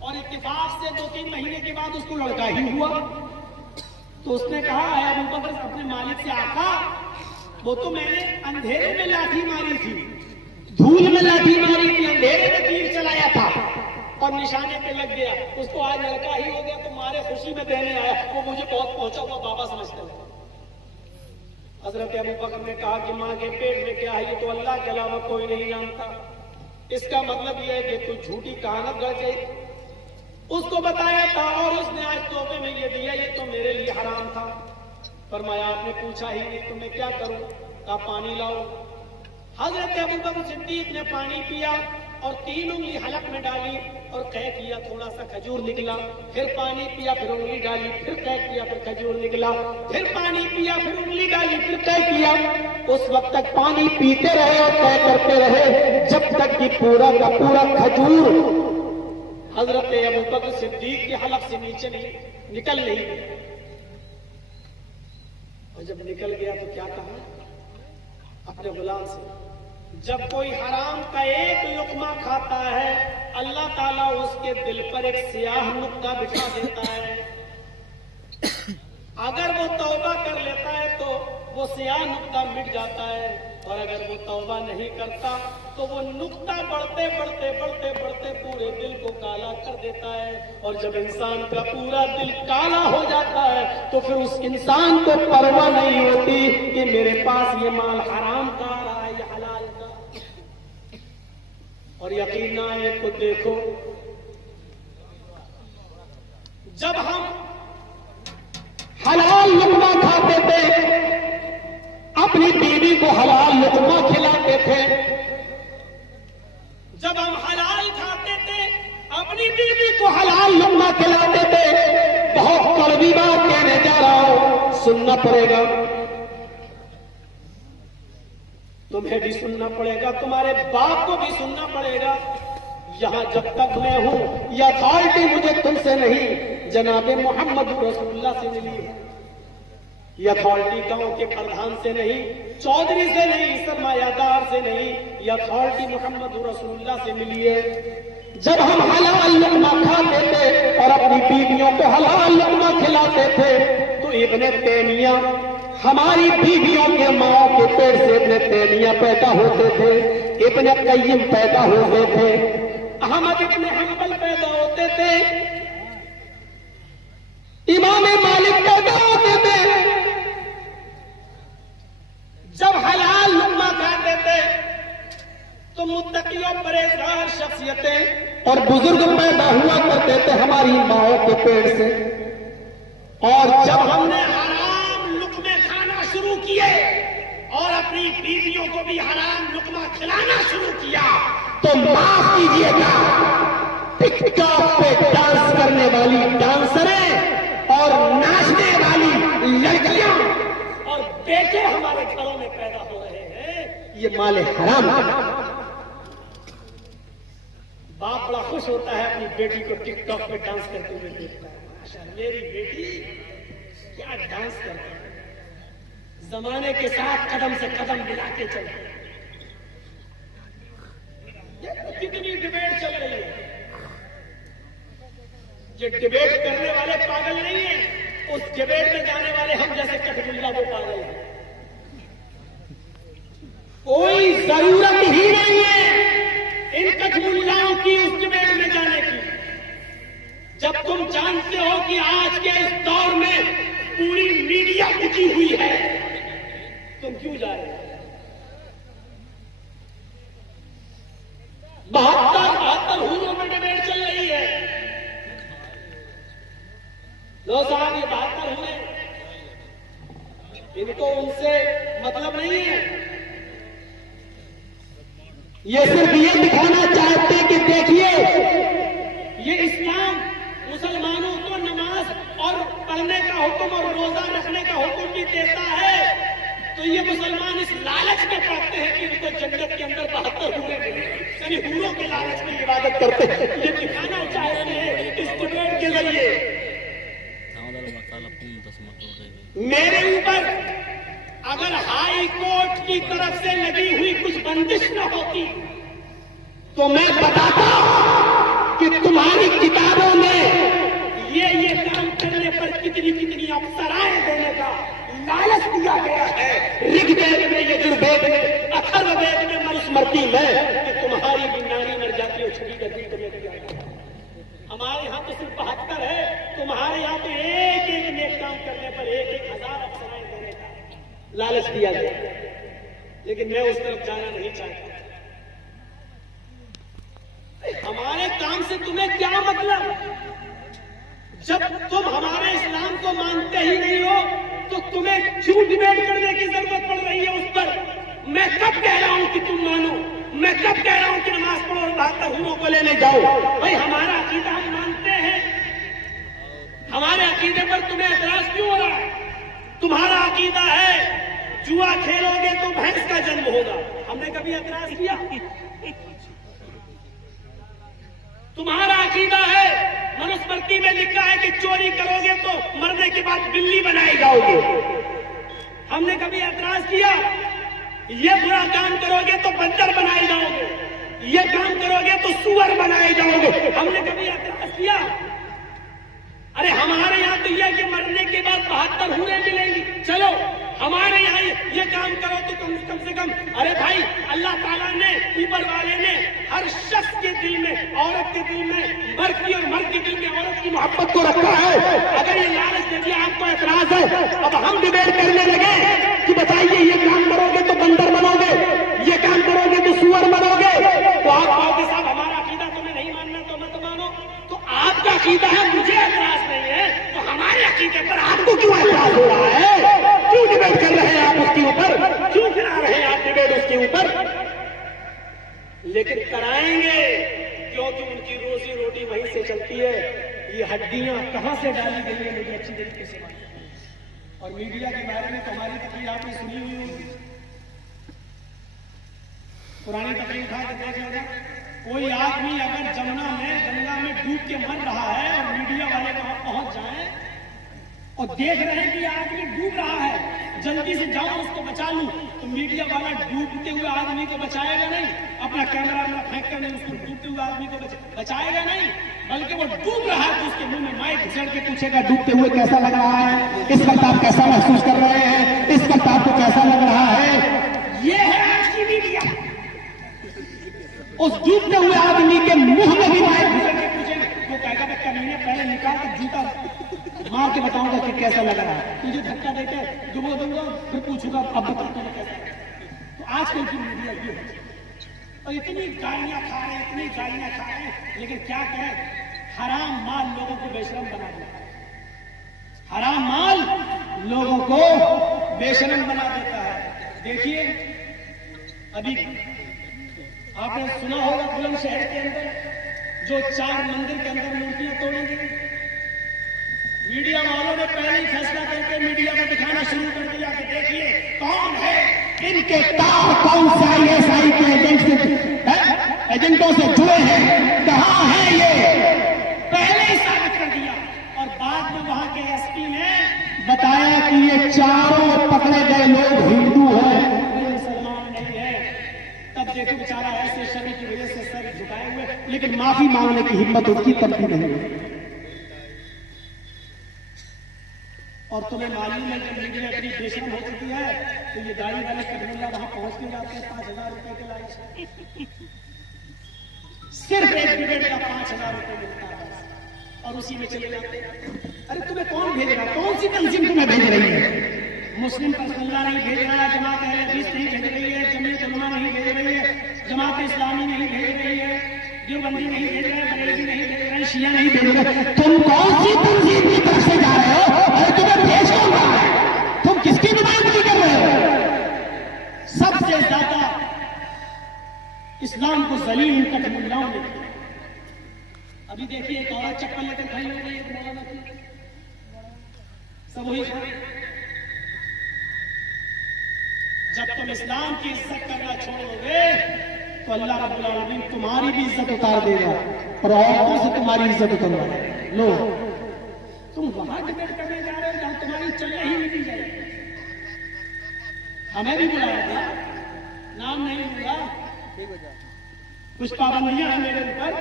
और इत्तेफाक से 2-3 महीने के बाद उसको लड़का ही हुआ। तो उसने कहा, है अबू बकर अपने मालिक से, आका वो तो मैंने अंधेरे में लाठी मारी थी, धूल में लाठी मारी थी, अंधेरे में तीर चलाया था और निशाने पे लग गया, उसको आज लड़का ही हो गया तो मारे खुशी में देने आया, वो मुझे बहुत पहुंचा हुआ बाबा समझते हैं। हजरत अबू बकर ने कहा कि माँ के पेट में क्या है ये तो अल्लाह के अलावा कोई नहीं जानता, इसका मतलब यह है कि तू झूठी कहानत गढ़ गई। उसको बताया था और उसने आज तोहफे में ये दिया, ये तो मेरे लिए हराम था। फरमाया, आपने पूछा ही नहीं तो मैं क्या करूं? कहा, पानी लाओ। हजरत अबू बकर सिद्दीक ने पानी पिया और 3 उंगली हलक में डाली और कह किया, थोड़ा सा खजूर निकला। फिर पानी पिया, फिर उंगली डाली, फिर कह किया, फिर खजूर निकला। फिर पानी पिया, फिर उंगली डाली, फिर कह किया। उस वक्त तक पानी पीते रहे और तय करते रहे जब तक कि पूरा का पूरा खजूर हजरत अबू बकर सिद्दीक के हलक से नीचे निकल नहीं गया। और जब निकल गया तो क्या कहा अपने गुलाम से, जब कोई हराम का एक लुकमा खाता है अल्लाह ताला उसके दिल पर एक स्याह नुक्ता बिठा देता है। अगर वो तौबा कर लेता है तो वो स्याह नुक्ता मिट जाता है, और अगर वो तौबा नहीं करता तो वो नुक्ता बढ़ते बढ़ते बढ़ते बढ़ते पूरे दिल को काला कर देता है। और जब इंसान का पूरा दिल काला हो जाता है तो फिर उस इंसान को परवाह नहीं होती कि मेरे पास ये माल हराम का आ रहा है या हलाल का। और यकीन ना आए तो देखो, जब हम हलाल लुकमा खाते थे, अपनी बीवी को हलाल लुकमा खिलाते थे, जब हम हलाल खाते थे, अपनी बीवी को हलाल लुकमा खिलाते थे, बहुत कड़वी बात कहने जा रहा हूं, सुनना पड़ेगा, तुम्हें भी सुनना पड़ेगा, तुम्हारे बाप को भी सुनना पड़ेगा। यहां जब तक मैं हूं, यह अथॉरिटी मुझे तुमसे नहीं, जनाबे मोहम्मद रसूलुल्लाह से मिली है। यह अथॉरिटी गांव के प्रधान से नहीं, चौधरी से नहीं, सरमायादार से नहीं, यह अथॉरिटी मोहम्मद रसूलुल्लाह से मिली है। जब हम हलाल लुकमा खाते थे और अपनी बीवियों को हलाल लुकमा खिलाते थे, तो इब्ने तैमिया, हमारी बीवियों के माओ के पेट से इब्ने तैमिया पैदा होते थे, इब्ने कय्यिम पैदा होते थे, अहमद इब्ने हंबल पैदा होते थे, इमाम मालिक पैदा होते थे। जब हलाल लुकमा खाते थे तो मुत्तकियों, परहेजगार शख्सियतें और बुजुर्ग पैदा हुआ करते थे हमारी माओं के पेट से। और जब हमने हराम लुकमे खाना शुरू किए और अपनी बीवियों को भी हराम लुकमा खिलाना शुरू किया, तो माफ कीजिएगा, टिकटॉक पे डांस करने वाली डांसरें और नाचने वाली लड़कियां और बेटे हमारे घरों में पैदा हो रहे हैं, ये माले हराम है। बाप बड़ा खुश होता है अपनी बेटी को टिकटॉक पे डांस करते हुए देखता है, माशाअल्लाह मेरी बेटी क्या डांस करती है, जमाने के साथ कदम से कदम मिला के चलती है। कितनी डिबेट चल रही है, ये डिबेट करने वाले पागल नहीं है, उस डिबेट में जाने वाले हम जैसे कठमुल्ला वो पागल है। कोई जरूरत ही नहीं है इन कठमुल्लाओं की उस डिबेट में जाने की, जब तुम जानते हो कि आज के इस दौर में पूरी मीडिया टिकी हुई है, तुम क्यों जा रहे हो? 72 हूरों में डिबेट चल रही है। लो साहब, ये 72 हूरे, इनको उनसे मतलब नहीं है, ये सिर्फ ये दिखाना चाहते कि देखिए ये इस्लाम मुसलमानों को नमाज और पढ़ने का हुक्म और रोजा रखने का हुक्म भी देता है, तो ये मुसलमान इस लालच में पड़ते हैं कि इनको जन्नत के अंदर 72 हूरे मिले, यानी हूरों के लालच में इबादत करते हैं। ये दिखाना चाहते हैं इस डिबेट के जरिए। मेरे ऊपर अगर हाई कोर्ट की तरफ से लगी हुई कुछ बंदिश न होती तो मैं बताता कि तुम्हारी किताबों में ये काम करने पर कितनी कितनी अप्सराएं देने का लालच दिया गया है। ऋग्वेद में, यजुर्वेद में, अथर्ववेद में, मनुस्मृति में, कि तुम्हारी भी नारी मर जाती है, छुरी का दिल तुम्हें दिया गया। हमारे यहाँ तो सिर्फ 72 है, तुम्हारे यहाँ तो एक एक नेक काम करने पर 1,000 अप्सराएं देने का लालच दिया गया। लेकिन मैं उस तरफ जाना नहीं चाहता। हमारे काम से तुम्हें क्या मतलब? जब तुम हमारे इस्लाम को मानते ही नहीं हो तो तुम्हें क्यों डिबेट करने की जरूरत पड़ रही है उस पर? मैं कब कह रहा हूं कि तुम मानो, मैं कब कह रहा हूं कि नमाज पढ़ो और 72 हूरों को लेने जाओ? भाई हमारा अकीदा हम मानते हैं, हमारे अकीदे पर तुम्हें एतराज क्यों हो रहा है? तुम्हारा अकीदा है जुआ खेलोगे तो भैंस का जन्म होगा, हमने कभी एतराज किया? तुम्हारा अकीदा है, मनुस्मृति में लिखा है कि चोरी करोगे तो मरने के बाद बिल्ली बनाए जाओगे, हमने कभी एतराज किया? ये बुरा काम करोगे तो बंदर बनाए जाओगे, ये काम करोगे तो सुअर बनाए जाओगे, हमने कभी एतराज किया? अरे हमारे यहाँ तो यह कि मरने के बाद 72 हूरें मिलेंगी, चलो हमारे यहाँ ये काम करो तो कम से कम। अरे भाई, अल्लाह ताला ने, ऊपर वाले ने हर शख्स के दिल में, औरत के दिल में मर्द की और मर्द के दिल में औरत की मोहब्बत को रखा है। अगर ये लालच देखिए आपको एतराज है, अब हम डिबेट करने लगे कि बताइए ये काम करोगे तो बंदर बनोगे, ये काम करोगे तो सुअर बनोगे, तो आप कहोगे साहब हमारा अकीदा तुम्हें नहीं मानना तो मत मानो। तो आपका अकीदा है, मुझे एतराज नहीं है, जाएंगे, क्योंकि उनकी रोजी रोटी वहीं से चलती है। ये हड्डियां कहां से डाली गई है मुझे अच्छी तरीके से मालूम है। और मीडिया के बारे में हमारी तकरीर आपने सुनी हुई होगी, पुरानी तकरीर उठा के देख लेना। कोई आदमी अगर जमुना में गंगा में डूब के मर रहा है और मीडिया वाले वहां पहुंच जाएं और देख रहे हैं कि आदमी डूब रहा है, जल्दी से जाओ उसको बचा लूं, तो मीडिया वाला डूबते हुए आदमी को बचाएगा नहीं, अपना कैमरा अपना फेंक कर नहीं उसको डूबते हुए आदमी को बचाएगा नहीं, बल्कि वो डूब रहा है तो उसके मुंह में माइक घुसेड़ के पूछेगा डूबते हुए कैसा लग रहा है, इस वक्त आप कैसा महसूस कर रहे हैं, इस वक्त आपको कैसा लग रहा है। ये है आज की मीडिया। उस डूबते हुए आदमी के मुंह में भी माइक घुसेड़ के पूछेगा, वो कहेगा बच्चा मैंने पहले निकाल कर जूता मार के बताऊंगा कि कैसा लग रहा है, तुझे धक्का देके डुबो दूंगा, फिर पूछूंगा अब बता तुझे कैसा लग रहा है। तो आजकल की मीडिया ये है, और इतनी गालियां खा रहे हैं, इतनी गालियां खा रहे हैं, लेकिन क्या करें, हराम माल लोगों को बेशरम बना देता है, हराम माल लोगों को बेशरम बना देता है। देखिए अभी आपने सुना होगा बुलंदशहर के अंदर जो 4 मंदिर के अंदर मूर्तियां तोड़ी गई, मीडिया वालों ने पहले ही फैसला करके मीडिया को दिखाना शुरू कर दिया कि देखिए कौन है, इनके तार कौन से ISI के एजेंटों से जुड़े हैं, कहां है ये, पहले ही साबित कर दिया। और बाद में वहां के SP ने बताया कि ये चारों पकड़े गए लोग हिंदू हैं, मुसलमान नहीं है। तब देखो बेचारा ऐसे शरीर की वजह से सर झुकाए हुए, लेकिन माफी मांगने की हिम्मत उसकी तब भी नहीं है। और तुम्हें मालूम है जब मीडिया इतनी बेशरम हो चुकी है तो ये गाड़ी वाले कटमुल्ला वहां पहुंच के जाते हैं 5,000 रुपए के लालच, सिर्फ एक डिबेट का 5,000 रुपए मिलता है और उसी में चले जाते हैं। अरे तुम्हें कौन भेज रहा है, कौन सी तंजीम तुम्हें भेज रही है? मुस्लिम पर्सनल्ला नहीं भेज रहा है, जमात अहले हदीस नहीं भेज रही है, जमीयत उलमा नहीं भेज रही है, जमात इस्लामी नहीं भेज रही है, देवबंदी नहीं भेज रहे हैं, बरेलवी नहीं भेज रहे हैं, शिया नहीं भेज रहे हैं। तुम कौन सी तंजीम की तरफ से जा रहे हो? अरे तुम्हें भेज कौन रहा है? तुम किसकी नुमाइंदगी कर रहे हो? सबसे ज्यादा इस्लाम को जलील इन कटमुल्लाओं ने किया। अभी देखिए एक औरत चप्पल लेकर खड़ी हो गई है मौलाना की, सब वही। जब तुम इस्लाम की इज्जत करना छोड़ोगे तो अल्लाह रब्बुल आलमीन तुम्हारी भी इज्जत उतार देगा और औरतों से तुम्हारी इज्जत उतार लो। तुम वहां डिबेट करने जा रहे हो जहां तुम्हारी चले ही नहीं जाएगी। हमें भी बुलाया था, नाम नहीं लूंगा, कुछ पाबंदियां हैं मेरे ऊपर,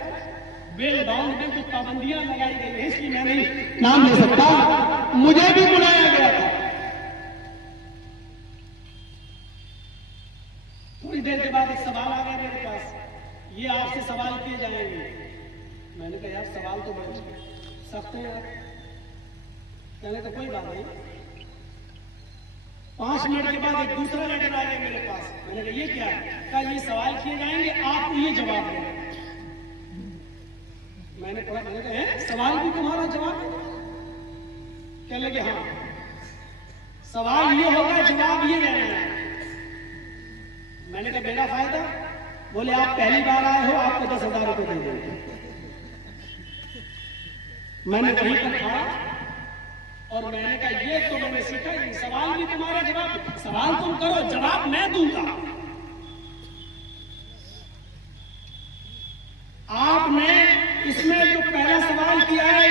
बेल बाउंड में कुछ पाबंदियां लगाई गई है, इसलिए मैं नहीं नाम ले सकता। मुझे भी बुलाया गया था। थोड़ी देर के बाद एक सवाल आ गया मेरे पास, ये आपसे सवाल किए जाएंगे। मैंने कहा यार सवाल तो बड़े सख्त है यार। मैंने कहा कोई बात नहीं। 5 मिनट के बाद एक दूसरा लेटर आ गया मेरे पास। मैंने कहा ये क्या है? कहा ये सवाल किए जाएंगे, आप ये जवाब दें। मैंने पढ़ा, मैंने कहा सवाल भी तुम्हारा जवाब? कहने लगे हाँ, सवाल ये होगा जवाब ये देना है। मैंने कहा मेरा फायदा? बोले आप पहली बार आए हो, आपको 10,000 रुपए दे देंगे। मैंने वहीं पर कहा और मैंने कहा ये तो मैंने सीखा, ये सवाल भी तुम्हारा जवाब, सवाल तुम करो जवाब मैं दूंगा। आपने इसमें जो पहला सवाल किया है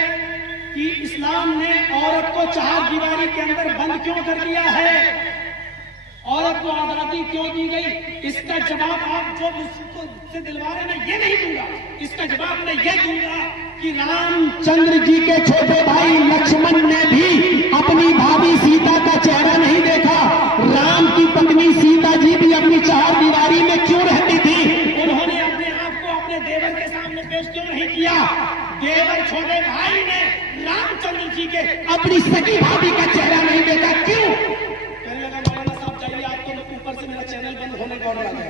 कि इस्लाम ने औरत को 4 दीवारी के अंदर बंद क्यों कर दिया है, औरत को आजादी क्यों दी गई, इसका जवाब आप जो मुझसे दिलवा रहे हैं ये नहीं दूंगा। इसका जवाब मैं ये दूंगा कि रामचंद्र जी के छोटे भाई लक्ष्मण ने भी अपनी भाभी सीता का चेहरा नहीं देखा। राम की पत्नी सीता जी भी अपनी 4 दीवारी में क्यों रहती थी? उन्होंने अपने आप को अपने देवर के सामने पेश क्यों नहीं किया? देवर छोटे भाई ने रामचंद्र जी के अपनी सगी भाभी का चेहरा नहीं देखा, क्यों? कहने लगा मौलाना साहब जाइए, आप तो ऊपर से मेरा चैनल बंद होने का ऑर्डर आ गया,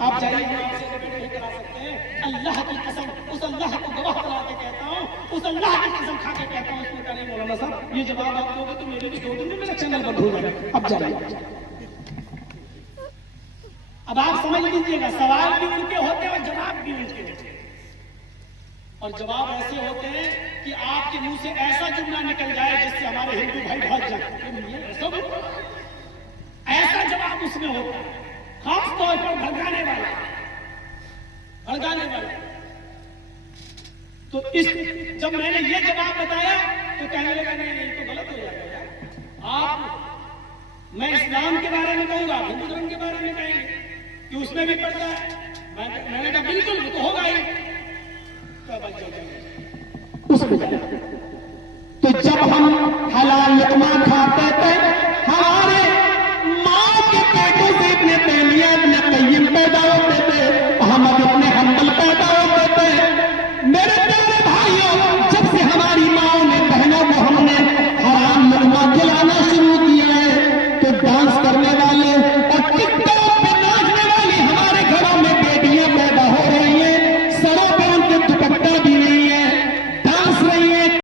आप जाइए, हम आपसे डिबेट नहीं करा सकते हैं। अल्लाह की कसम, उस अल्लाह को गवाह बना के कहता हूँ, उस अल्लाह की कसम खा के कहता हूँ। उसने कहा नहीं मौलाना साहब ये जवाब आप दोगे तो मेरे भी 2 दिन में मेरा चैनल बंद हो जाएगा, अब जाइए। अब आप समझ लीजिएगा, सवाल भी उनके होते हैं और जवाब भी उनके होते हैं। और जवाब ऐसे होते हैं कि आपके मुंह से ऐसा जुमला निकल जाए जिससे हमारे हिंदू भाई भाग जाए। ऐसा जवाब उसमें होता है, खास तौर पर भड़काने वाला। तो इस जब मैंने ये जवाब बताया तो कहने लगा नहीं तो गलत हो जाएगा यार, आप मैं इस्लाम के बारे में कहूंगा, हिंदू धर्म के बारे में कहेंगे कि उसमें भी पड़ता है। मैंने कहा बिल्कुल वो तो होगा ही। तो जब हम हलाल लुक़मा खाते थे, हमारे माँ के पेटों से इब्ने तैमिया इब्ने क़य्यिम पैदा होते थे, हम